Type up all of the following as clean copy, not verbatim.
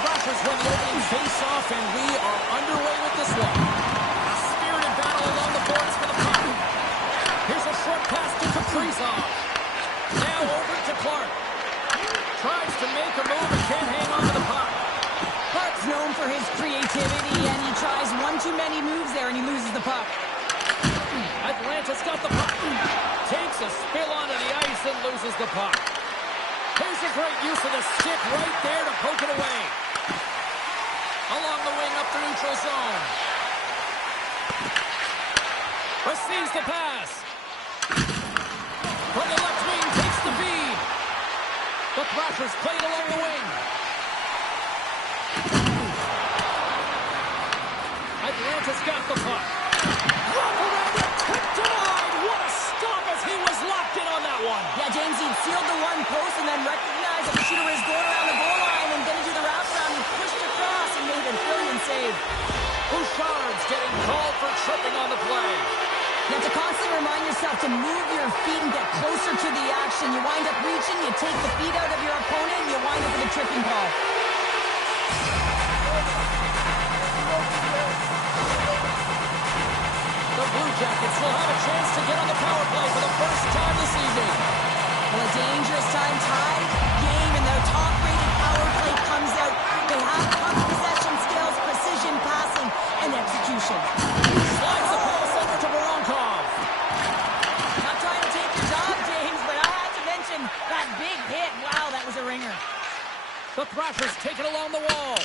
Thrashers win the opening face-off, and we are underway with this one. A spirited battle along the boards for the puck. Here's a short pass to Kaprizov. Now over to Clark. Tries to make a move and can't hang on to the puck. Clark's known for his creativity, and he tries one too many moves there, and he loses the puck. Atlanta's got the puck. Takes a spill onto the ice and loses the puck. Here's a great use of the stick right there to poke it away. Along the wing up the neutral zone. Receives the pass. From the left wing, takes the feed. The Thrashers play it along the wing. Atlanta's got the puck. Wrap around it, tipped denied. What a stop as he was locked in on that one. Yeah, James, he'd sealed the one post and then recognized that the shooter was going around the goal line and going to do the wraparound and pushed across and made a brilliant save. Bouchard's getting called for tripping on the play. You have to constantly remind yourself to move your feet and get closer to the action. You wind up reaching, you take the feet out of your opponent, and you wind up with a tripping call. The Blue Jackets will have a chance to get on the power play for the first time this evening. Well, a dangerous time, tied game, and their top-rated power play comes out. They have puck possession skills, precision passing, and execution. Slides the pass over to Voronkov. Not trying to take your job, James, but I had to mention that big hit. Wow, that was a ringer. The Thrashers take it along the wall.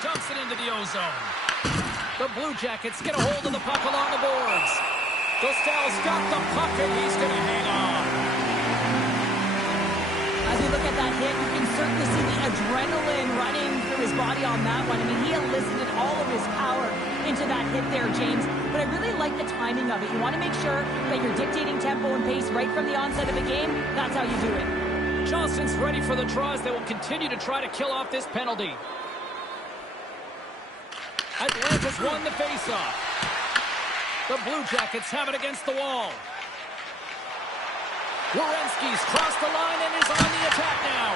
Dumps it into the ozone. The Blue Jackets get a hold of the puck along the boards. Dostal's got the puck, and he's going to hang on. As we look at that hit, you can certainly see the adrenaline running through his body on that one. I mean, he elicited all of his power into that hit there, James. But I really like the timing of it. You want to make sure that you're dictating tempo and pace right from the onset of the game. That's how you do it. Johnson's ready for the draws. They will continue to try to kill off this penalty. Atlanta's won the faceoff. The Blue Jackets have it against the wall. Werenski's crossed the line and is on the attack now.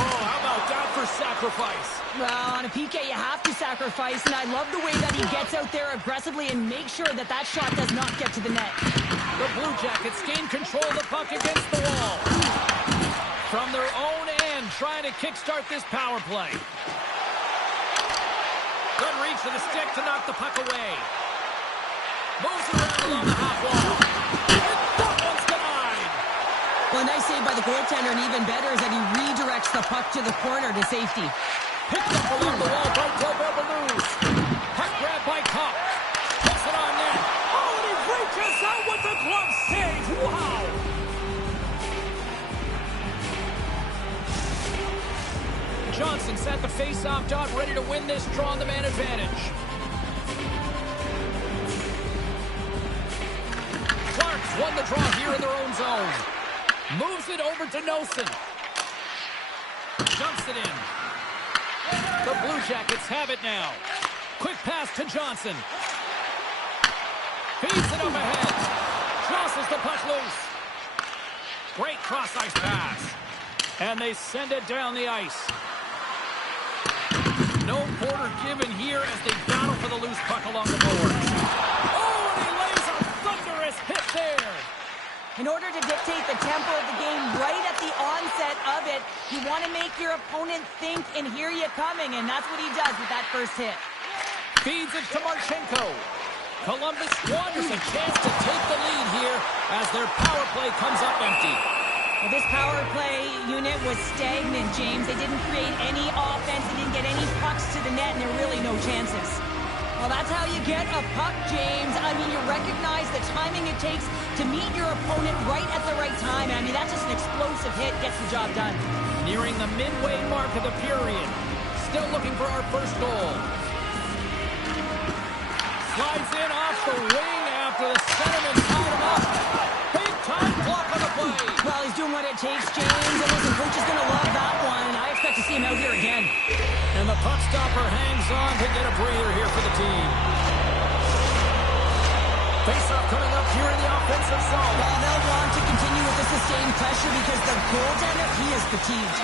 Oh, how about that for sacrifice? Well, on a PK, you have to sacrifice, and I love the way that he gets out there aggressively and makes sure that that shot does not get to the net. The Blue Jackets gain control of the puck against the wall. From their own end, trying to kickstart this power play. Good reach to the stick to knock the puck away. Moves around along the half wall. And that one's denied. Well, a nice save by the goaltender, and even better is that he redirects the puck to the corner to safety. Picked up along the wall by Delbert Benoist. Puck grab by Kopp. Puts it on net. Oh, and he reaches out with the glove save. Wow. Johnson's at the face-off dot, ready to win this draw on the man advantage. Clark's won the draw here in their own zone. Moves it over to Nelson. Jumps it in. The Blue Jackets have it now. Quick pass to Johnson. Feeds it up ahead. Jostles the puck loose. Great cross-ice pass. And they send it down the ice. No quarter given here as they battle for the loose puck along the boards. Oh, and he lays a thunderous hit there. In order to dictate the tempo of the game right at the onset of it, you want to make your opponent think and hear you coming, and that's what he does with that first hit. Feeds it to Marchenko. Columbus squanders a chance to take the lead here as their power play comes up empty. Well, this power play unit was stagnant, James. They didn't create any offense. They didn't get any pucks to the net, and there were really no chances. Well, that's how you get a puck, James. I mean, you recognize the timing it takes to meet your opponent right at the right time. I mean, that's just an explosive hit, gets the job done. Nearing the midway mark of the period. Still looking for our first goal. Slides in off the wing after the centerman tied him up. Big time block on the play. Well, he's doing what it takes, James. And listen, coach is going to love that one, and I expect to see him out here again. And the puck stopper hangs on to get a breather here for the team. Face-off coming up here in the offensive zone. Well, they'll want to continue with the sustained pressure because the goaltender, he is fatigued.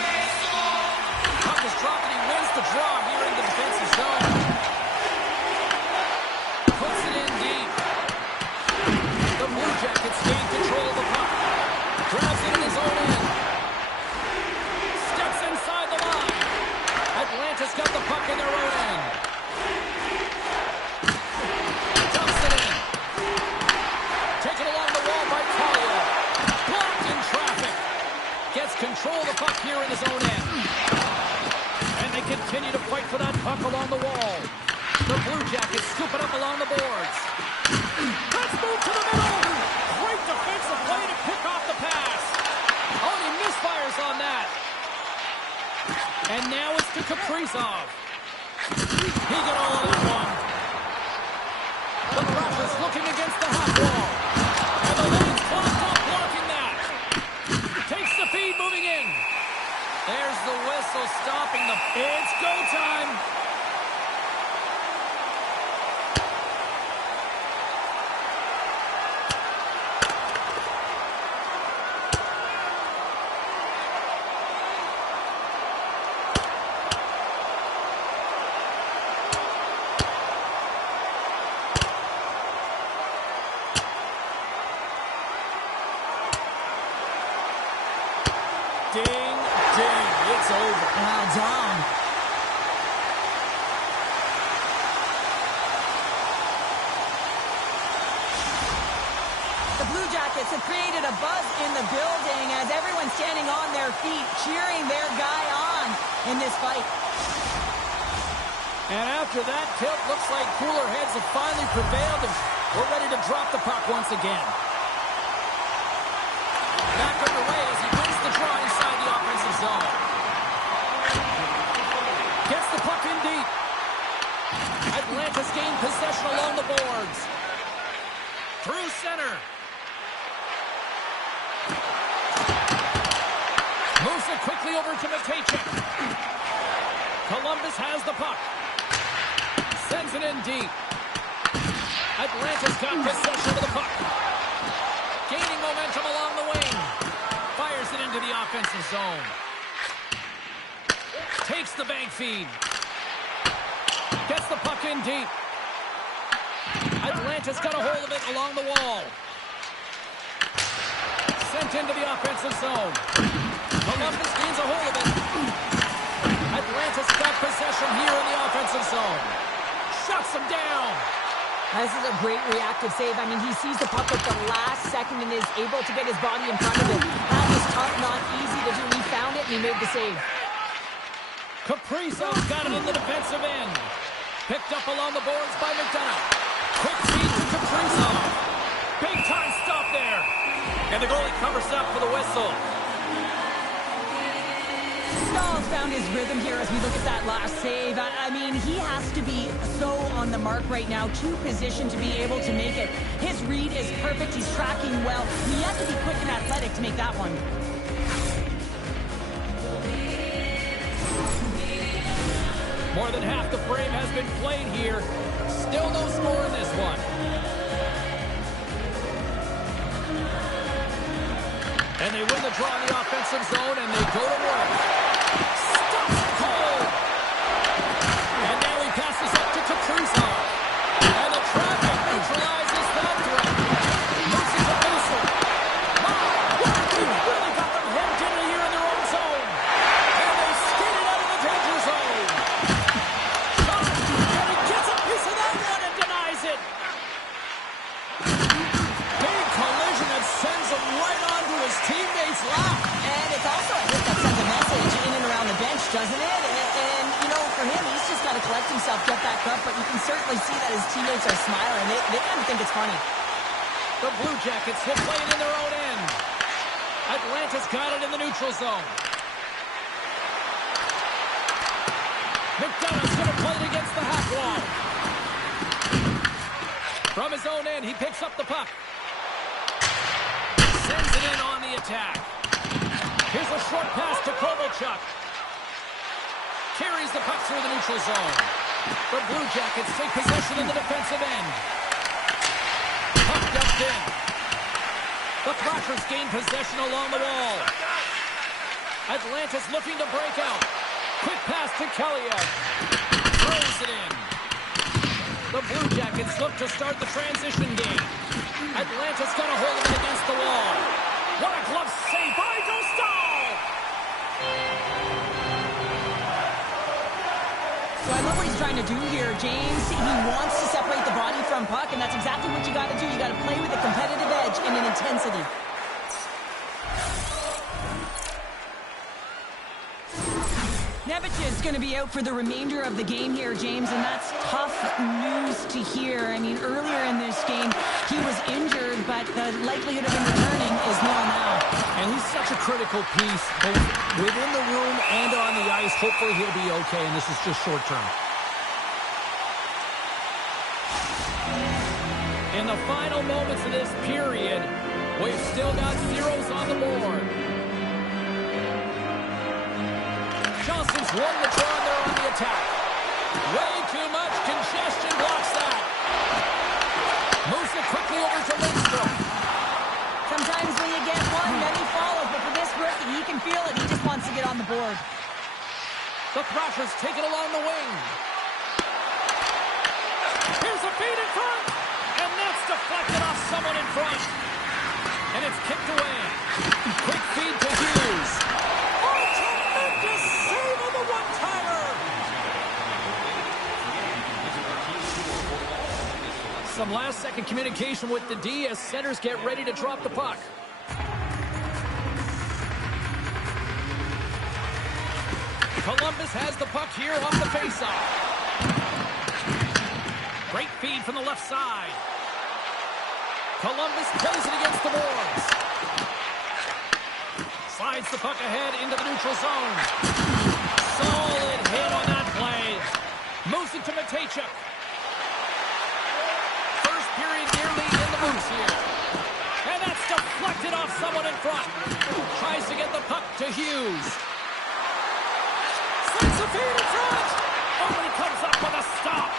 Puck is drop, and he wins the draw here in the defensive zone. Puts it in deep. The Blue Jackets gain control of the puck. Grabs it in his own end. Steps inside the line. Atlanta's got the puck in their own end. Dumps it in. Taken along the wall by Talia. Blocked in traffic. Gets control of the puck here in his own end. And they continue to fight for that puck along the wall. The Blue Jackets scoop it up along the boards. Let's move to the middle. Great defensive play to pick off the pass. Oh, he misfires on that. And now it's to Kaprizov. He got all of that one. The Thrashers looking against the half wall. And the lane's clogged up, blocking that. Takes the feed, moving in. There's the whistle stopping the... It's go time. Ding, ding, it's over. Well done. The Blue Jackets have created a buzz in the building as everyone's standing on their feet, cheering their guy on in this fight. And after that tilt, looks like cooler heads have finally prevailed, and we're ready to drop the puck once again. Back underway as he wins the draw inside the offensive zone. Gets the puck in deep. Atlanta's gained possession along the boards. Through center. Moves it quickly over to Matejchik. Columbus has the puck. Sends it in deep. Atlanta's got possession of the puck. Gaining momentum along the wing. Fires it into the offensive zone. Takes the bank feed. Gets the puck in deep. Atlanta's got a hold of it along the wall. Sent into the offensive zone. Columbus gains a hold of it. Atlanta's got possession here in the offensive zone. Shuts him down. This is a great reactive save. I mean, he sees the puck at the last second and is able to get his body in front of it. That was tough, not easy to do. He found it and he made the save. Kaprizov's got it in the defensive end. Picked up along the boards by McDonough. Quick feed to Kaprizov. Big time stop there. And the goalie covers up for the whistle. Stahl's found his rhythm here as we look at that last save. I mean, he has to be so on the mark right now, too positioned to be able to make it. His read is perfect. He's tracking well. He has to be quick and athletic to make that one. More than half the frame has been played here. Still no score in this one. And they win the draw in the offensive zone, and they go to work. Stops it cold. And now he passes up to Kaprizov. And the traffic neutralizes that threat. Moves it to Mason. He really got them hemmed in here in their own zone. And they skated out of the danger zone. And he gets a piece of that one and denies it. Big collision that sends him right onto his teammate's lap. And it's also a hit that sends a message in and around the bench, doesn't it? And you know, for him, he's just got to collect himself, get back up, but you can certainly see that his teammates are smiling. They kind of think it's funny. The Blue Jackets will play it in their own end. Atlanta's got it in the neutral zone. McDonough's going to play it against the half wall. From his own end, he picks up the puck. Sends it in on the attack. Here's a short pass to Kovalchuk. Carries the puck through the neutral zone. The Blue Jackets take possession in the defensive end. Puck dumped in. The Thrashers gain possession along the wall. Atlanta's looking to break out. Quick pass to Kaliev. Throws it in. The Blue Jackets look to start the transition game. Atlanta's got a hold of it against the wall. What a glove save by Dostal! So I love what he's trying to do here, James. He wants to separate the body from puck, and that's exactly what you got to do. You got to play with a competitive edge and an intensity. Nevic is going to be out for the remainder of the game here, James, and that's tough news to hear. I mean, earlier in this game, he was injured, but the likelihood of him returning is nil now. And he's such a critical piece, both within the room and on the ice. Hopefully he'll be okay, and this is just short term. In the final moments of this period, we've still got zeros on the board. Johnson's won the draw there on the attack. Way too much congestion blocks that. Moves it quickly over to Lindstrom. Sometimes when you get one, then he follows, but for this rookie, he can feel it. He just wants to get on the board. The Thrashers take it along the wing. Here's a feed in front, and that's deflected off someone in front. And it's kicked away. Quick feed to Hughes. Oh, tremendous save on the one-timer. Some last-second communication with the D as centers get ready to drop the puck. Columbus has the puck here off the faceoff. Great feed from the left side. Columbus plays it against the boards. Slides the puck ahead into the neutral zone. Solid hit on that play. Moves it to Matejchuk. First period nearly in the boots here. And that's deflected off someone in front. Tries to get the puck to Hughes. Sends a feed in front. Oh, he comes up with a stop.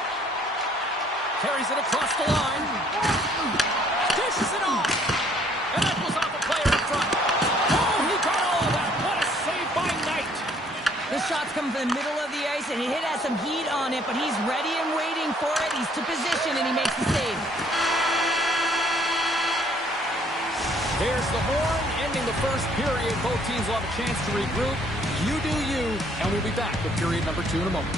Carries it across the line. Dishes it off. And that goes off a player in front. Oh, he got all of that. What a save by Knight. The shots come from the middle of the ice, and he has some heat on it, but he's ready and waiting for it. He's to position, and he makes the save. There's the horn, ending the first period. Both teams will have a chance to regroup. You do you, and we'll be back with period number 2 in a moment.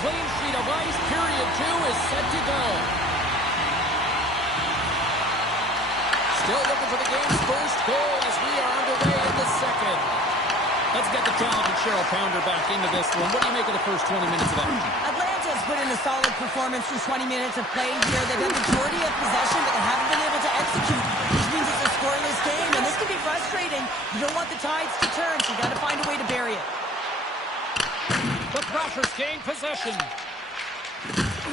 Clean sheet of ice, period 2 is set to go. Still looking for the game's first goal as we are underway in the second. Let's get the talented Cheryl Pounder back into this one. What do you make of the first 20 minutes of action? Atlanta's put in a solid performance through 20 minutes of play here. They've had the majority of possession, but they haven't been able to execute, which means it's a scoreless game, and this can be frustrating. You don't want the tides to turn, so you got to find a way to bury it. The Thrashers gain possession. Takes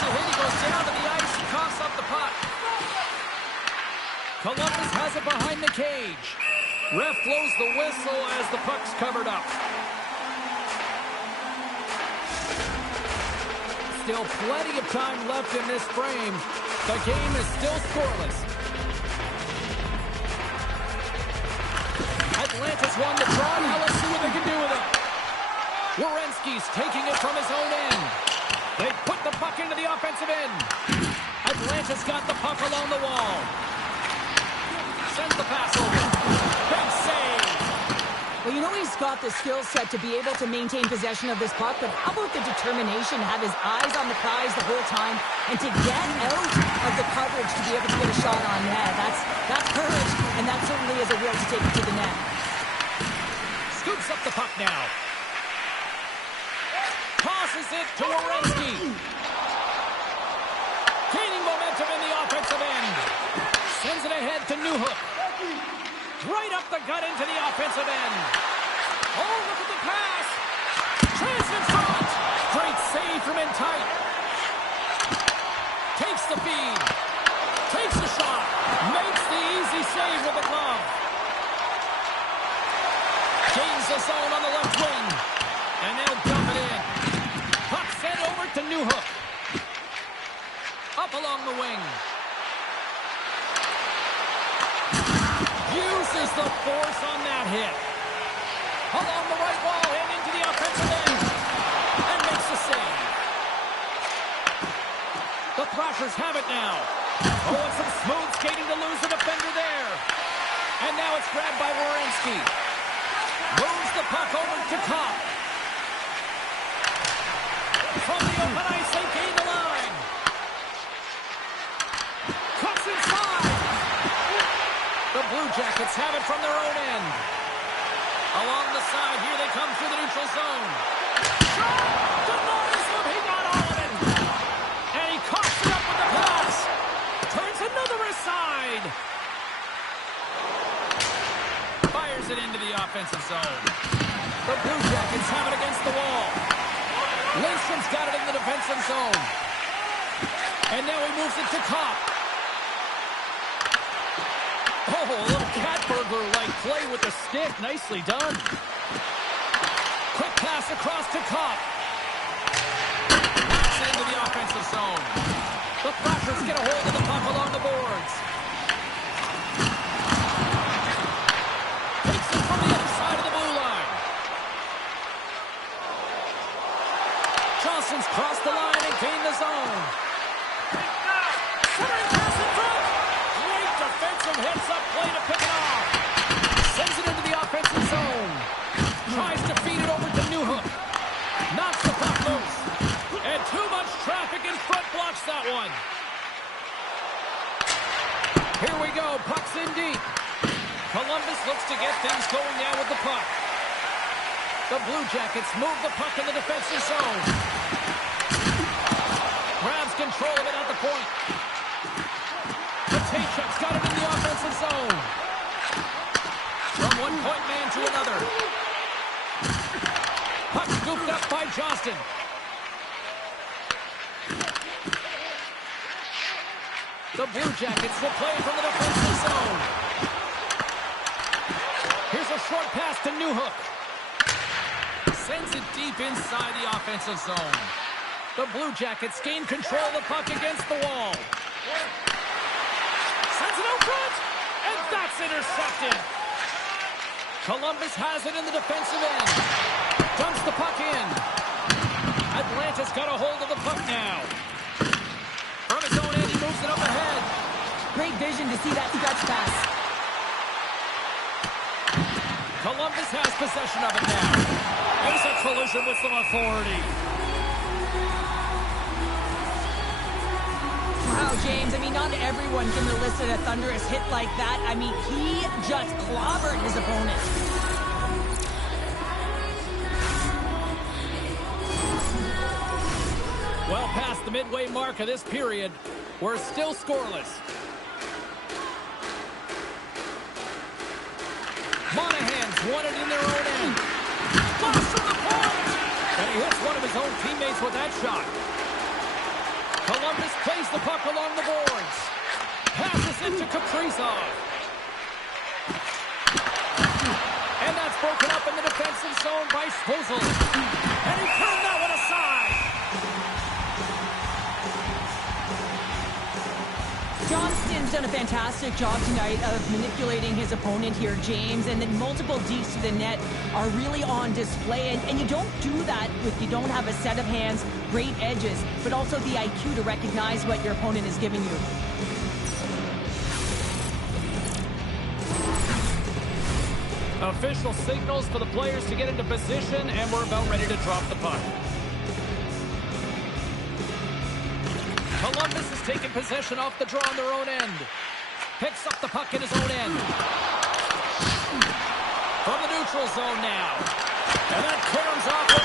a hit, he goes down to the ice and coughs up the puck. Columbus has it behind the cage. Ref blows the whistle as the puck's covered up. Still plenty of time left in this frame. The game is still scoreless. Atlanta's won the draw. Now let's see what they can do with it. Werenski's taking it from his own end. They put the puck into the offensive end. Atlanta's got the puck along the wall. Sends the pass over. Big save. Well, you know he's He's got the skill set to be able to maintain possession of this puck, but how about the determination to have his eyes on the prize the whole time and to get out of the coverage to be able to get a shot on net? That's courage, and that certainly is a will to take it to the net. Scoops up the puck now. Tosses it to Werenski. Gaining momentum in the offensive end. Sends it ahead to Newhook. Right up the gut into the offensive end. Oh, look at the pass. Chance in front. Great save from in tight. Takes the feed. Takes the shot. Makes the easy save with the glove. Gains the zone on the left wing. And they'll dump it in. Puck sent over to Newhook. Up along the wing. Uses the force on that hit. Along the right wall and into the offensive end. And makes the save. The Thrashers have it now. Oh, and some smooth skating to lose the defender there. And now it's grabbed by Werenski. Moves the puck over to Kopp. From the open ice, they gain the line. Cuts inside. The Blue Jackets have it from their own end. Along the side, here they come through the neutral zone. Shot! Denies him! He got all of it! And he coughs it up with the pass. Turns another aside. Fires it into the offensive zone. The Blue Jackets have it against the wall. Lindstrom's got it in the defensive zone. And now he moves it to Kopp. Oh, a little Katberger-like play with the stick. Nicely done. Quick pass across to Kopp. Knocks it into the offensive zone. The Thrashers get a hold of the puck along the boards. Takes it from the other side of the blue line. Johnson's crossed the line and gained the zone. Centering pass in front. Great defensive hits up play to pick it off. Sends it into the offensive zone. Tries to feed it over to Newhook. Knocks the puck loose. And too much traffic in front blocks that one. Here we go. Puck's in deep. Columbus looks to get things going now with the puck. The Blue Jackets move the puck in the defensive zone. Grabs control of it at the point. Matejchuk's got it in the offensive zone. From one point man to another. Puck scooped up by Johnston. The Blue Jackets will play from the defensive zone. Here's a short pass to Newhook. Sends it deep inside the offensive zone. The Blue Jackets gain control of the puck against the wall. Sends it out front, and that's intercepted. Columbus has it in the defensive end. Dumps the puck in. Atlanta's got a hold of the puck now. From his own end, he moves it up ahead. Great vision to see that stretch pass. Columbus has possession of it now. There's a collision with some authority. Wow, James, I mean, not everyone can elicit a thunderous hit like that. I mean, he just clobbered his opponent. Well past the midway mark of this period, we're still scoreless. Monahan's won it in their own end. Lost from the point! And he hits one of his own teammates with that shot. Columbus plays the puck along the boards. Passes it to Kaprizov. And that's broken up in the defensive zone by Svozil. And he turned that one aside. Johnston's done a fantastic job tonight of manipulating his opponent here, James, and then multiple Ds to the net are really on display, and you don't do that if you don't have a set of hands, great edges, but also the IQ to recognize what your opponent is giving you. Official signals for the players to get into position, and we're about ready to drop the puck. Columbus is taking possession off the draw on their own end. Picks up the puck in his own end. From the neutral zone now. And that clears off with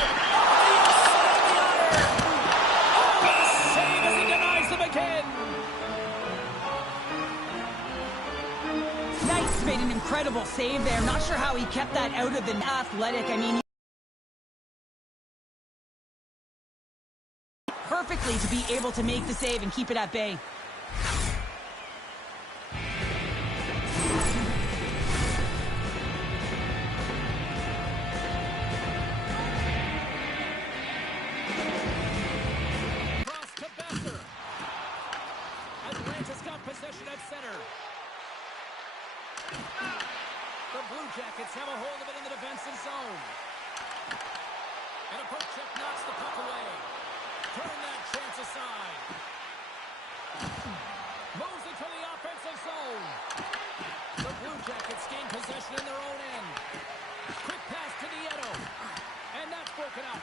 the save as he denies them again. Knights made an incredible save there. Not sure how he kept that out of the Athletic. I mean, perfectly to be able to make the save and keep it at bay. Cross to Besser. Atlanta's got possession at center. The Blue Jackets have a hold of it in the defensive zone. And a poke check knocks the puck away. Turn that chance aside. Moves it to the offensive zone. The Blue Jackets gain possession in their own end. Quick pass to Nieto. And that's broken up.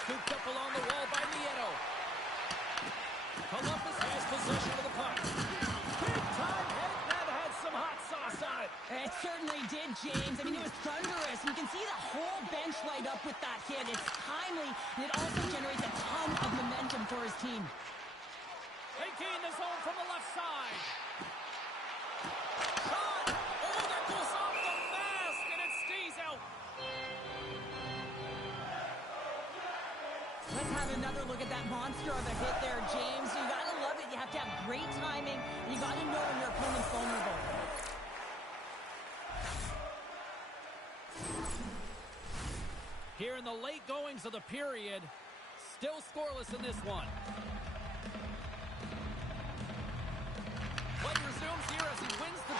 Scooped up along the wall by Nieto. Columbus has possession of the puck. Big time hit that had some hot sauce on it. It certainly did, James. I mean, it was thunderous. You can see the whole bench light up with that hit. It's timely, and it also generates a ton of momentum for his team. They gain the zone from the left side. Shot! Oh, that goes off the mask, and it stays out. Let's have another look at that monster of a hit there, James. You gotta love it. You have to have great timing, and you gotta know when your opponent's vulnerable. Here in the late goings of the period, still scoreless in this one. Play resumes here as he wins the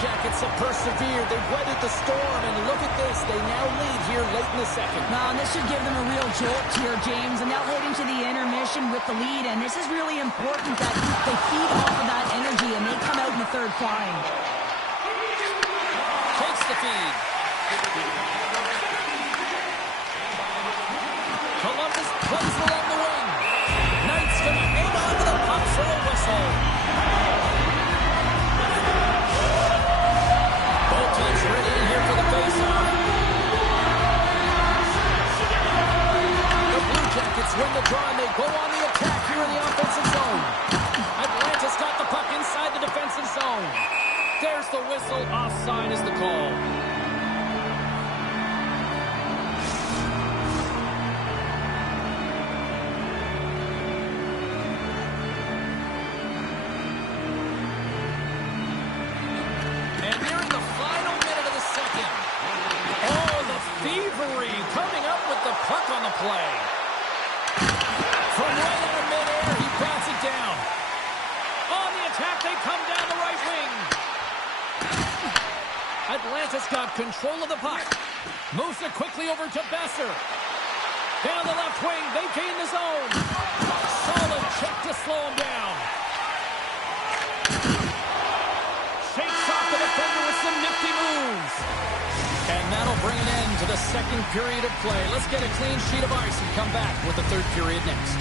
Jackets have persevered. They've weathered the storm, and look at this. They now lead here late in the second. This should give them a real jolt here, James, and they'll head into the intermission with the lead, and this is really important that they feed off of that energy, and they come out in the third flying. Takes the feed. Columbus plays along the wing. Knight's going to hang on to the puck for a whistle. Teams ready in here for the face-off. The Blue Jackets win the draw, and they go on the attack here in the offensive zone. Atlanta's got the puck inside the defensive zone. There's the whistle. Offside is the call. Coming up with the puck on the play. From right out of midair, he bats it down. On the attack, they come down the right wing. Atlanta's got control of the puck. Moves it quickly over to Besser. Down the left wing, they gain the zone. Solid check to slow him down. Shakes off the defender with some nifty moves. And that'll bring an end to the second period of play. Let's get a clean sheet of ice and come back with the third period next.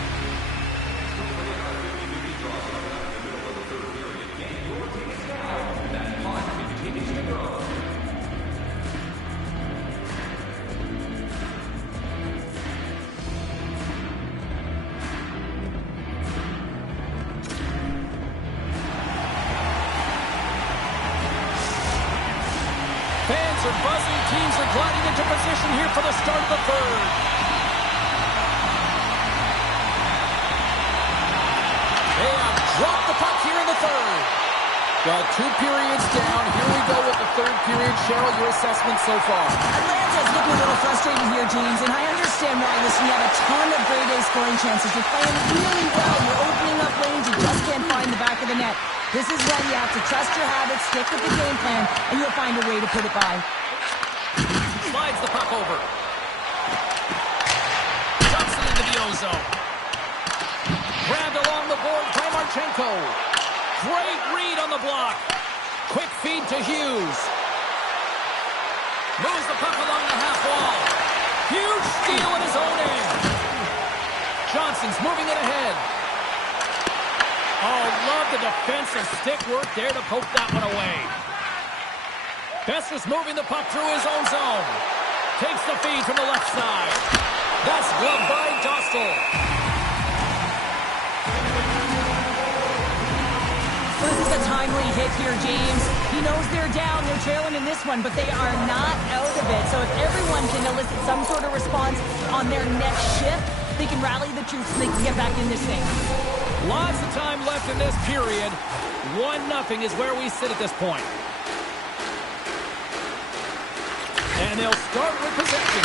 Fans are buzzing. Teams are gliding into position here for the start of the third. They have dropped the puck here in the third. Well, 2 periods down. Here we go with the third period. Cheryl, your assessment so far? Atlanta's looking a little frustrated here, James, and I understand why. Listen, you have a ton of grade A scoring chances. You're playing really well. You're opening up lanes. You just can't find the back of the net. This is when you have to trust your habits, stick with the game plan, and you'll find a way to put it by. Slides the puck over. Dumps it into the ozone. Grabbed along the board by Marchenko. Great read on the block. Quick feed to Hughes. Moves the puck along the half wall. Huge steal in his own end. Johnson's moving it ahead. Oh, love the defensive stick work there to poke that one away. Besser's moving the puck through his own zone. Takes the feed from the left side. That's gloved by Dostal. This is a timely hit here, James. He knows they're down. They're trailing in this one, but they are not out of it. So if everyone can elicit some sort of response on their next shift, they can rally the troops and they can get back in this thing. Lots of time left in this period. 1-0 is where we sit at this point. And they'll start with possession.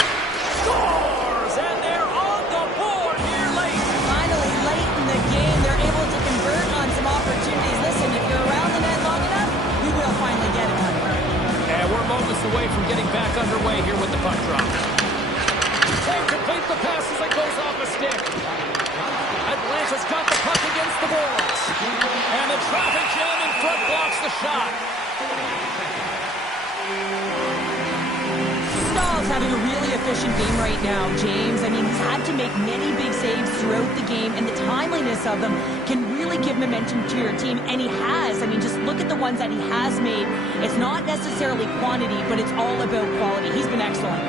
Scores! And they're on the board here late. Finally, late in the game, they're able to convert on some opportunities. Listen, if you're around the net long enough, you will finally get it done. And we're moments away from getting back underway here with the puck drop. Can't complete the pass as it goes off a stick. Atlanta's got the puck against the boards. And the traffic jam in front blocks the shot. Stahl's having a really efficient game right now, James. I mean, he's had to make many big saves throughout the game, and the timeliness of them can really give momentum to your team, and he has. I mean, just look at the ones that he has made. It's not necessarily quantity, but it's all about quality. He's been excellent.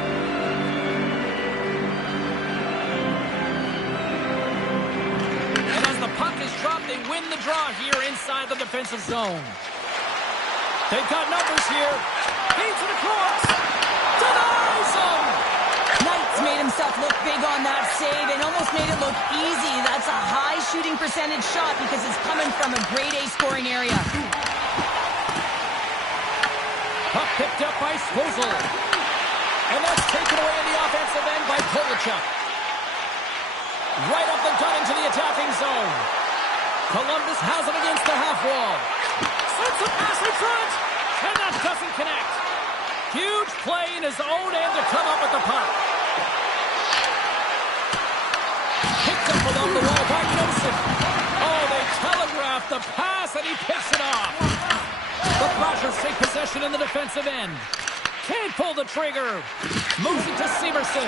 And as the puck is dropped, they win the draw here inside the defensive zone. They've got numbers here. Feeds it across. Denies him! Knight's made himself look big on that save and almost made it look easy. That's a high shooting percentage shot because it's coming from a grade A scoring area. Puck picked up by Svozil. And that's taken away in the offensive end by Polachuk. Right up the gut into the attacking zone. Columbus has it against the half wall. Sends a pass in front. And that doesn't connect. Huge play in his own end to come up with the puck. Picked up along the wall by Nelson. Oh, they telegraphed the pass and he picks it off. The Thrashers take possession in the defensive end. Can't pull the trigger. Moves it to Severson.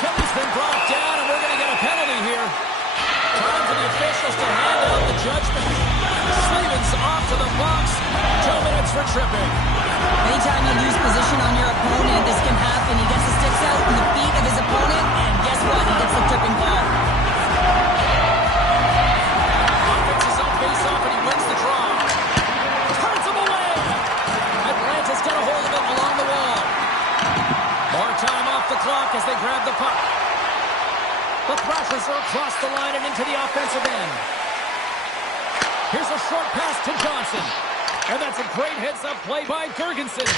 Kelly's been brought down and we're going to get a penalty here. Time for the officials to hand out the judgment. Stevens off to the box. 2 minutes for tripping. Anytime you lose position on your opponent, this can happen. He gets the sticks out in the feet of his opponent, and guess what? He gets the tripping call. Offense is on face-off, and he wins the draw. Turns him away. Atlanta's got a hold of it along the wall. More time off the clock as they grab the puck. The Thrashers are across the line and into the offensive end. Here's a short pass to Johnson. And that's a great heads-up play by Girgensons.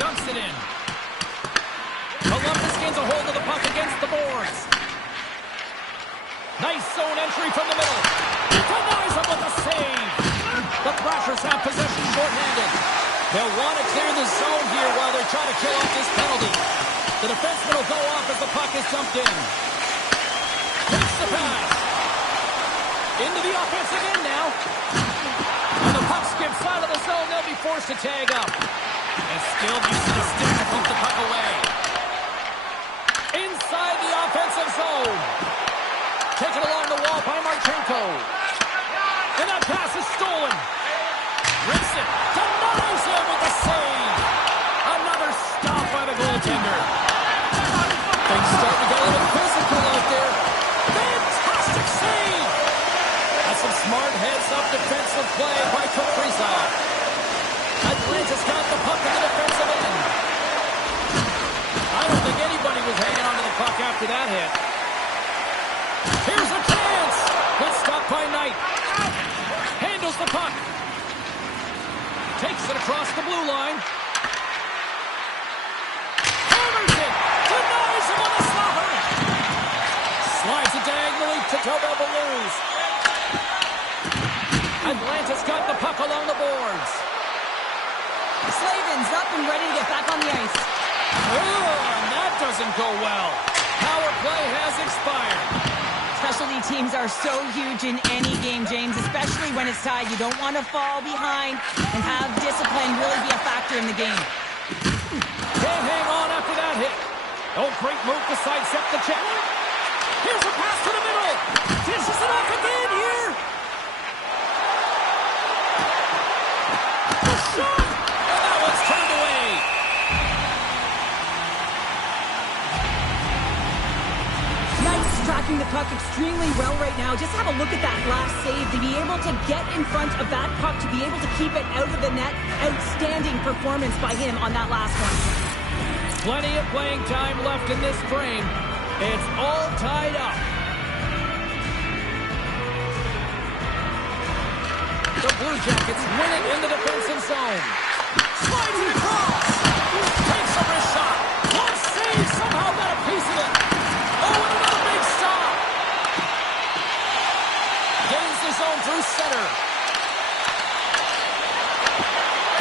Dumps it in. Columbus gains a hold of the puck against the boards. Nice zone entry from the middle. Denies him with a save. The Thrashers have possession shorthanded. They'll want to clear the zone here while they're trying to kill off this penalty. The defenseman will go off as the puck is dumped in. Takes the pass. Into the offensive end now. And the puck skips out of the zone. They'll be forced to tag up. And still using the stick to poke the puck away. Inside the offensive zone. Taken along the wall by Marchenko. And that pass is stolen. Rinson denies him with a save. Another stop by the goaltender. Things starting to get a little physical out there. Fantastic save. That's some smart heads-up defensive play by Kaprizov. Atlanta's got the puck in the defensive end. I don't think anybody was hanging on to the puck after that hit. Here's a chance. But stopped by Knight. Morgan's up and ready to get back on the ice. Oh, and that doesn't go well. Power play has expired. Specialty teams are so huge in any game, James, especially when it's tied. You don't want to fall behind and have discipline really be a factor in the game. Can't hang on after that hit. Oh, great move to sidestep the check. Here's a pass to the middle. Dishes it off again here. The shot. And that one's turned away. Knight's tracking the puck extremely well right now. Just have a look at that last save. To be able to get in front of that puck, to be able to keep it out of the net. Outstanding performance by him on that last one. Plenty of playing time left in this frame. It's all tied up. The Blue Jackets win it in the defensive zone. Slides it across. Takes a wrist shot. One save. Somehow got a piece of it. Oh, and another big stop. Gains the zone through center.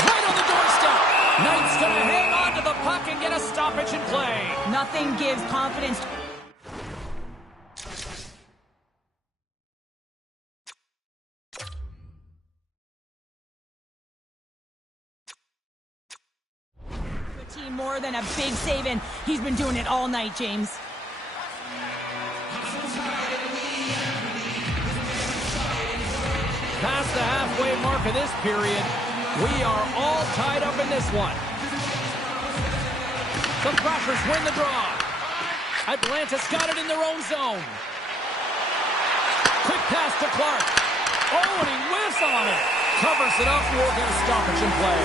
Right on the doorstep. Knight's going to hang on to the puck and get a stoppage in play. Nothing gives confidence. Team more than a big save, and he's been doing it all night, James. Past the halfway mark of this period, we are all tied up in this one. The Thrashers win the draw. Atlanta's got it in their own zone. Quick pass to Clark. Oh, and he whiffs on it. Covers it up, and we'll get a stoppage in play.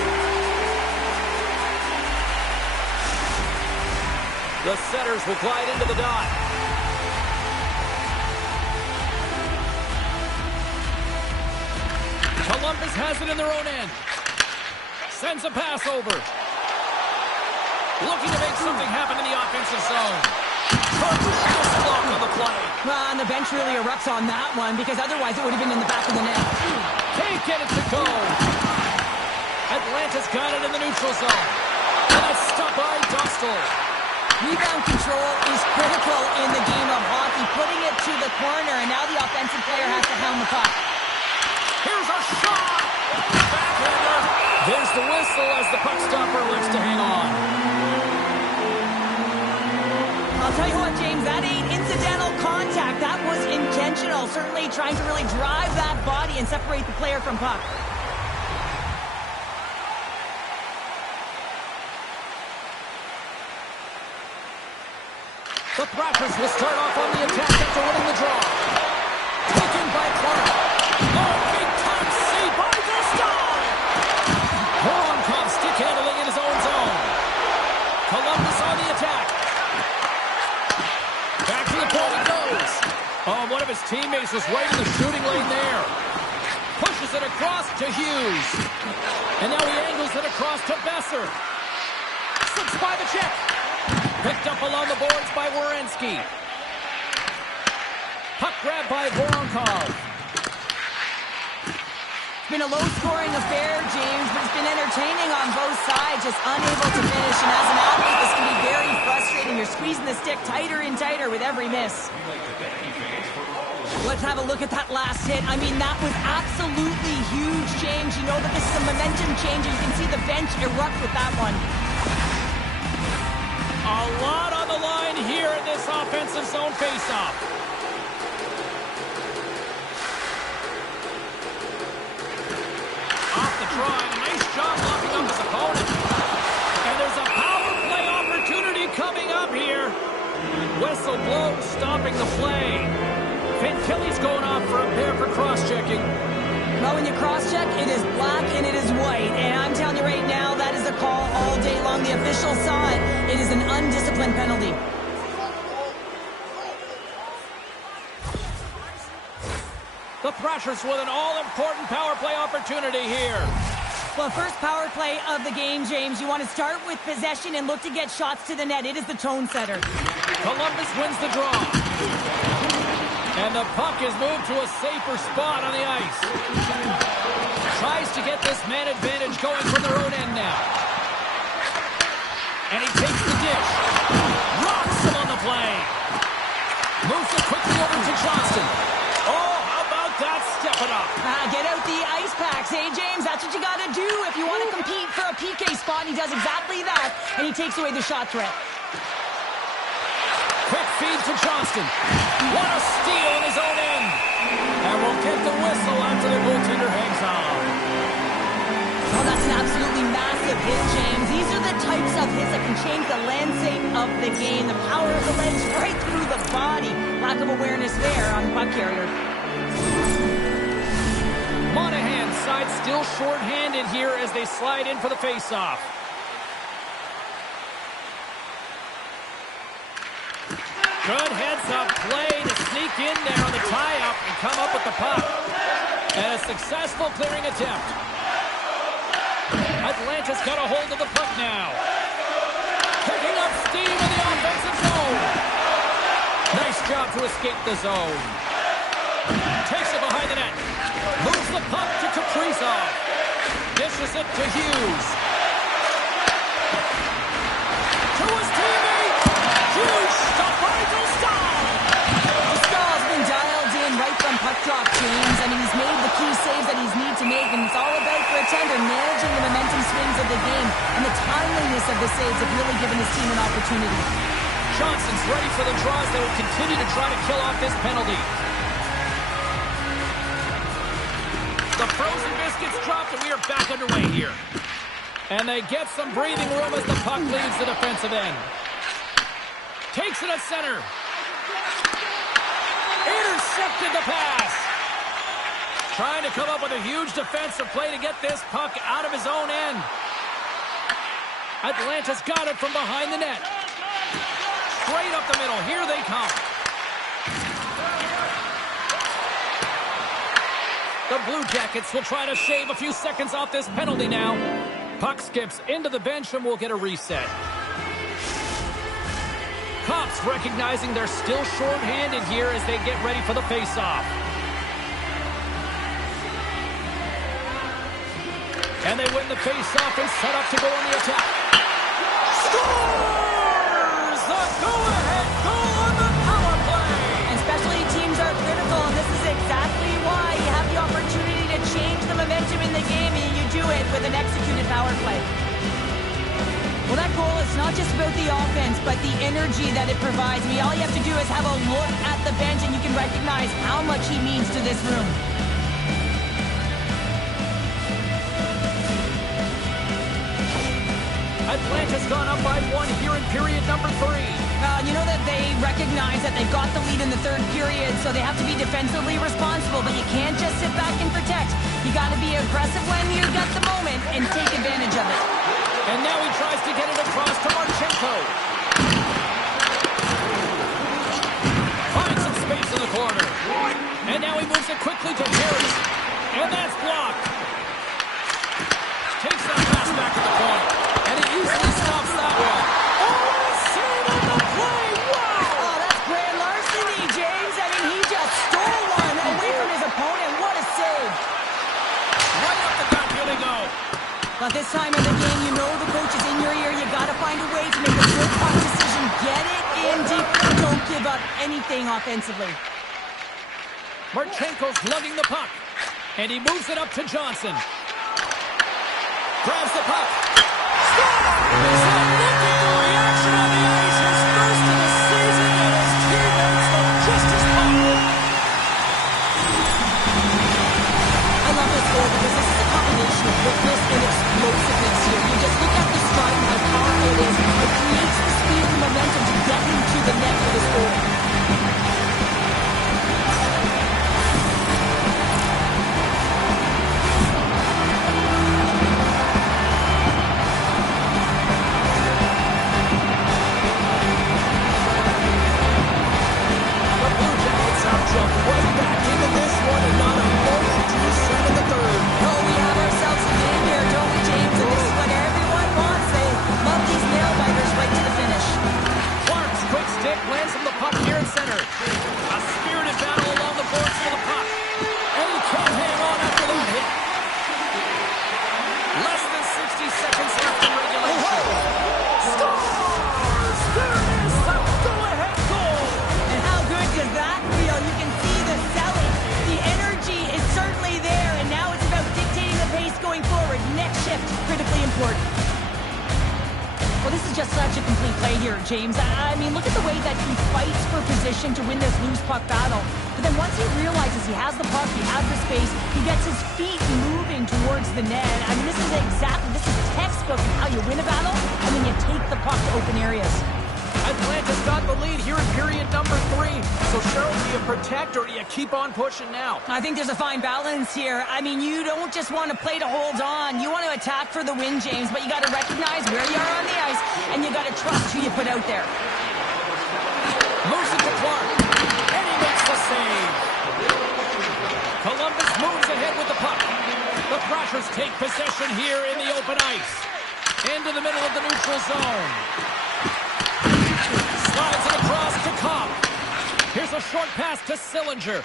The Setters will glide into the dot. Columbus has it in their own end. Sends a pass over. Looking to make something happen in the offensive zone. Tremendous block on the play. Well, and the bench really erupts on that one, because otherwise it would have been in the back of the net. Can't get it to go. Atlanta's got it in the neutral zone. And it's stopped by Dostal. Rebound control is critical in the game of hockey. Putting it to the corner, and now the offensive player has to hound the puck. Here's a shot! Backhander! There's the whistle as the puck stopper looks to hang on. I'll tell you what, James, that ain't incidental contact. That was intentional. Certainly trying to really drive that body and separate the player from puck. The Thrashers will start off on the attack after winning the draw. Taken by Clark. Oh, big-time save by Dostal! Voronkov stick handling in his own zone. Columbus on the attack. Back to the point it goes. Oh, one of his teammates was right in the shooting lane there. Pushes it across to Hughes. And now he angles it across to Besser. Slips by the check. Picked up along the boards by Werenski. Puck grab by Voronkov. It's been a low-scoring affair, James, but it's been entertaining on both sides, just unable to finish. And as an athlete, this can be very frustrating. You're squeezing the stick tighter and tighter with every miss. Let's have a look at that last hit. I mean, that was absolutely huge, James. You know that this is a momentum changer. You can see the bench erupt with that one. A lot on the line here in this offensive zone faceoff. Off the draw, and a nice job locking up his opponent. And there's a power play opportunity coming up here. Whistle blows, stopping the play. Fantilli's going off for a pair for cross-checking. Well, when you cross-check, it is black and it is white. And I'm telling you right now, that is a call all day long. The officials saw it. It is an undisciplined penalty. The Thrashers with an all-important power play opportunity here. Well, first power play of the game, James. You want to start with possession and look to get shots to the net. It is the tone setter. Columbus wins the draw. And the puck is moved to a safer spot on the ice. Tries to get this man advantage going from their own end now. And he takes the dish. Rocks him on the play. Moves it quickly over to Johnston. Oh, how about that? Step it up. Get out the ice packs, eh, James? That's what you got to do if you want to compete for a PK spot. He does exactly that, and he takes away the shot threat. Quick feed to Johnston. What a steal in his own end. And we'll get the whistle after the goaltender hangs on. Oh, that's an absolutely massive hit, James. These are the types of hits that can change the landscape of the game. The power of the legs right through the body. Lack of awareness there on the puck carrier. Monahan side still short-handed here as they slide in for the face-off. Good heads-up play to sneak in there on the tie-up and come up with the puck. And a successful clearing attempt. Atlanta's got a hold of the puck now. Picking up steam in the offensive zone. Nice job to escape the zone. Takes it behind the net. Moves the puck to Kaprizov. Dishes it to Hughes. To his teammate. Hughes, the final stop. The stall's been dialed in right from puck drop, James. I mean, he's made the key saves that he's need to make, and it's all about for a tender managing the momentum swings of the game, and the timeliness of the saves have really given his team an opportunity. Johnson's ready for the draws that will continue to try to kill off this penalty. The frozen biscuits dropped, and we are back underway here. And they get some breathing room as the puck leaves the defensive end. Takes it at center. Intercepted the pass. Trying to come up with a huge defensive play to get this puck out of his own end. Atlanta's got it from behind the net. Straight up the middle. Here they come. The Blue Jackets will try to shave a few seconds off this penalty now. Puck skips into the bench and we'll get a reset. Cops recognizing they're still short-handed here as they get ready for the face-off. And they win the face-off and set up to go on the attack. Scores! The go-ahead goal on the power play! And specialty teams are critical, and this is exactly why you have the opportunity to change the momentum in the game, and you do it with an executed power play. Well, that goal is not just about the offense, but the energy that it provides. I mean, all you have to do is have a look at the bench, and you can recognize how much he means to this room. Atlanta's gone up by 1 here in period number 3. You know that they recognize that they've got the lead in the third period, so they have to be defensively responsible, but you can't just sit back and protect. You got to be aggressive when you've got the moment and take advantage of it. And now he tries to get it across to Marchenko. Finds some space in the corner. And now he moves it quickly to Harris. And that's blocked. Takes that pass back to the corner. And he easily stops that one. Oh, what a save on the play! Wow! Oh, that's grand larceny, James. I mean, he just stole one away from his opponent. What a save. Right up the gut, here they go. But this time in the game, you know the coach is in your ear. You got to find a way to make a good puck decision. Get it in deep. Don't give up anything offensively. Marchenko's lugging the puck. And he moves it up to Johnson. Grabs the puck. Scores! And look at the reaction on the ice. His first of the season, and his teammates look just as pumped. I love this goal because this is a combination of quickness and explosiveness here. You just look at the stride and how powerful it is. It creates the speed and momentum to get him to the net for this goal. Lands him the puck James. I mean, look at the way that he fights for position to win this loose puck battle. But then once he realizes he has the puck, he has the space, he gets his feet moving towards the net. I mean, this is textbook of how you win a battle, and then you take the puck to open areas. Atlanta's got the lead here in period number 3. So, Cheryl, do you protect or do you keep on pushing now? I think there's a fine balance here. I mean, you don't just want to play to hold on. You want to attack for the win, James, but you got to recognize where you are on the ice, and you got to trust who you put out there. Moves it to Clark, and he makes the save. Columbus moves ahead with the puck. The Thrashers take possession here in the open ice. Into the middle of the neutral zone. Slides it across to Cobb. Here's a short pass to Sillinger.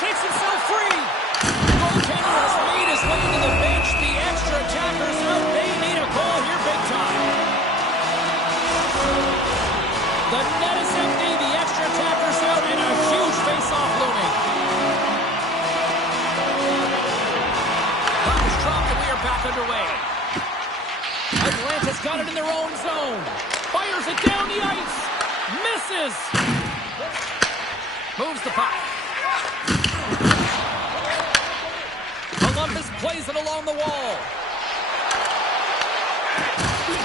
Shakes himself free. Goaltender has made his way to the bench. The extra attackers out. They need a goal here big time. The net is empty. The extra attackers out, and a huge face-off looming. Puck is dropped, and we are back underway. Atlanta's got it in their own zone. Fires it down the ice. Misses. Moves the puck. Columbus plays it along the wall.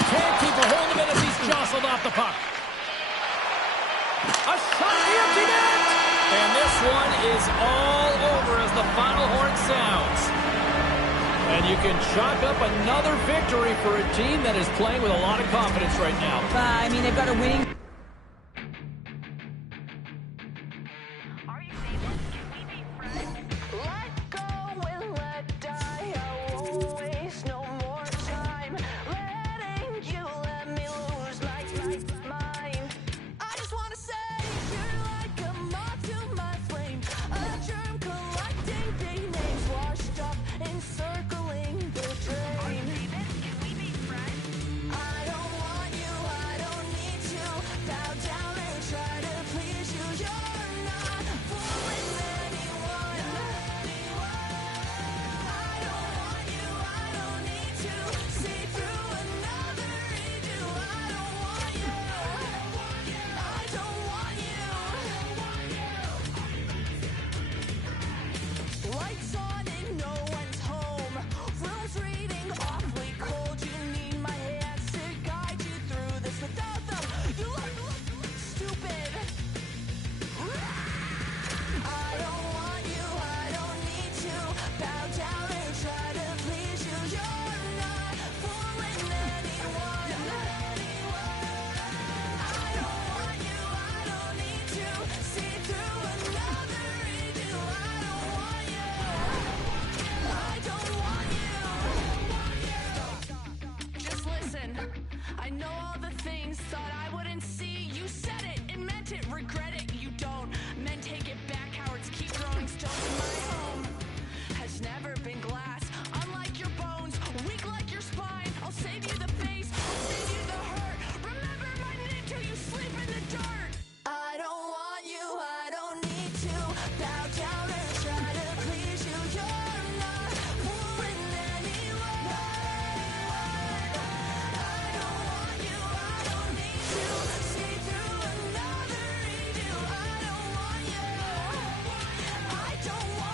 Can't keep a hold of it as he's jostled off the puck. A shot at the empty net. And this one is all over as the final horn sounds. And you can chalk up another victory for a team that is playing with a lot of confidence right now. I mean, they've got a winning... Don't want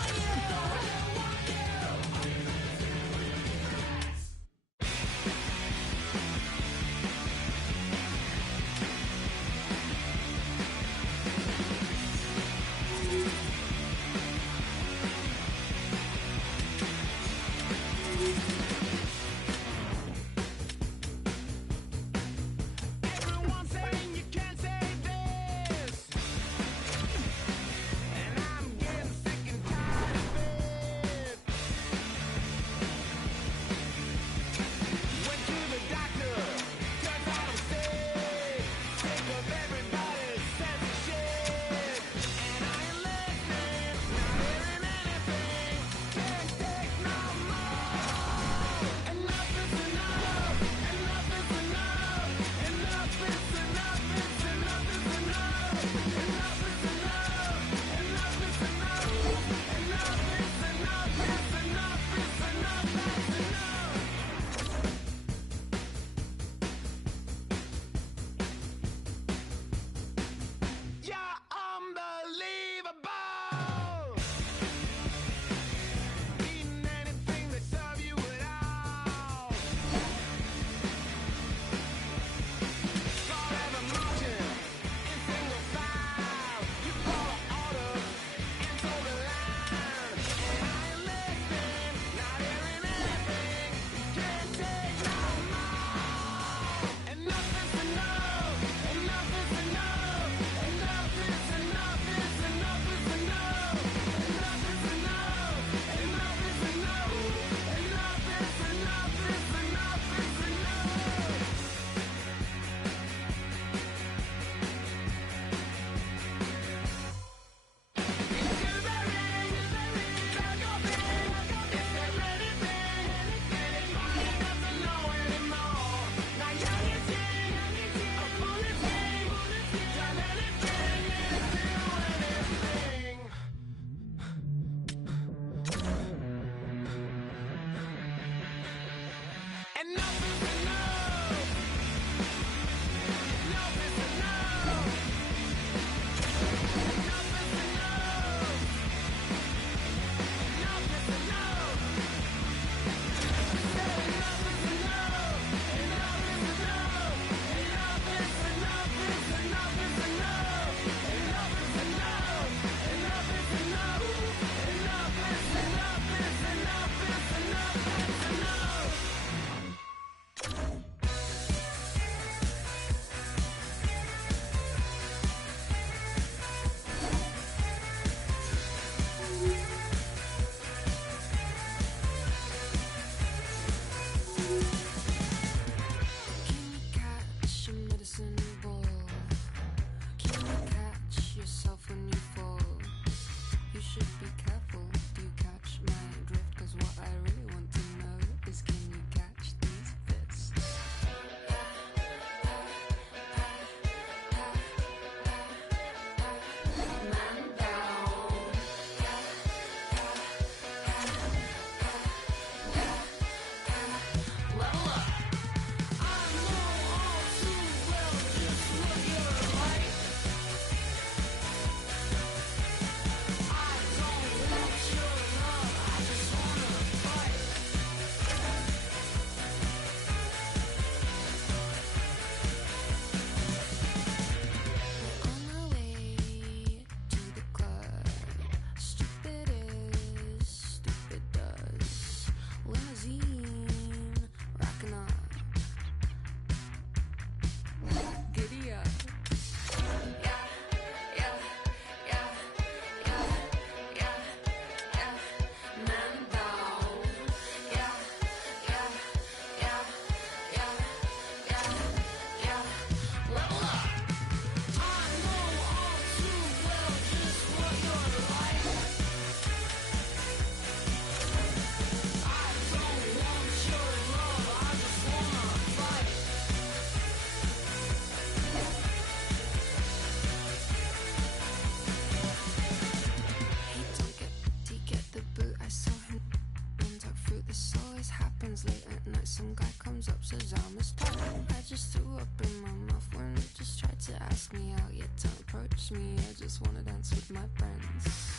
touch me, I just wanna dance with my friends.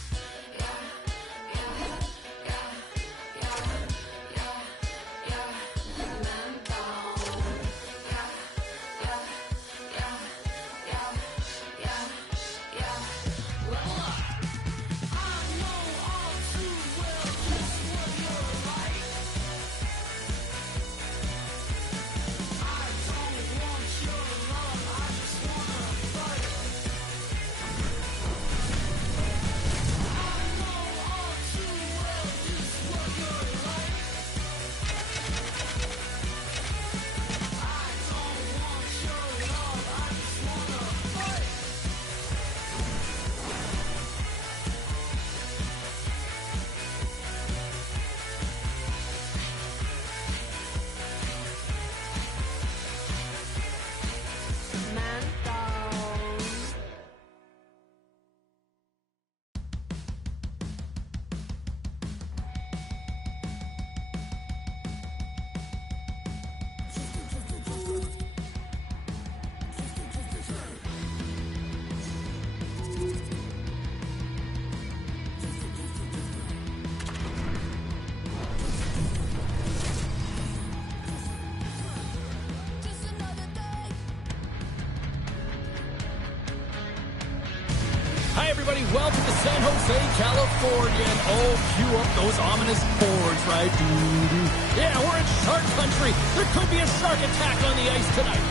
Hi, everybody. Welcome to San Jose, California. And oh, cue up those ominous boards, right? Doo-doo. Yeah, we're in shark country. There could be a shark attack on the ice tonight.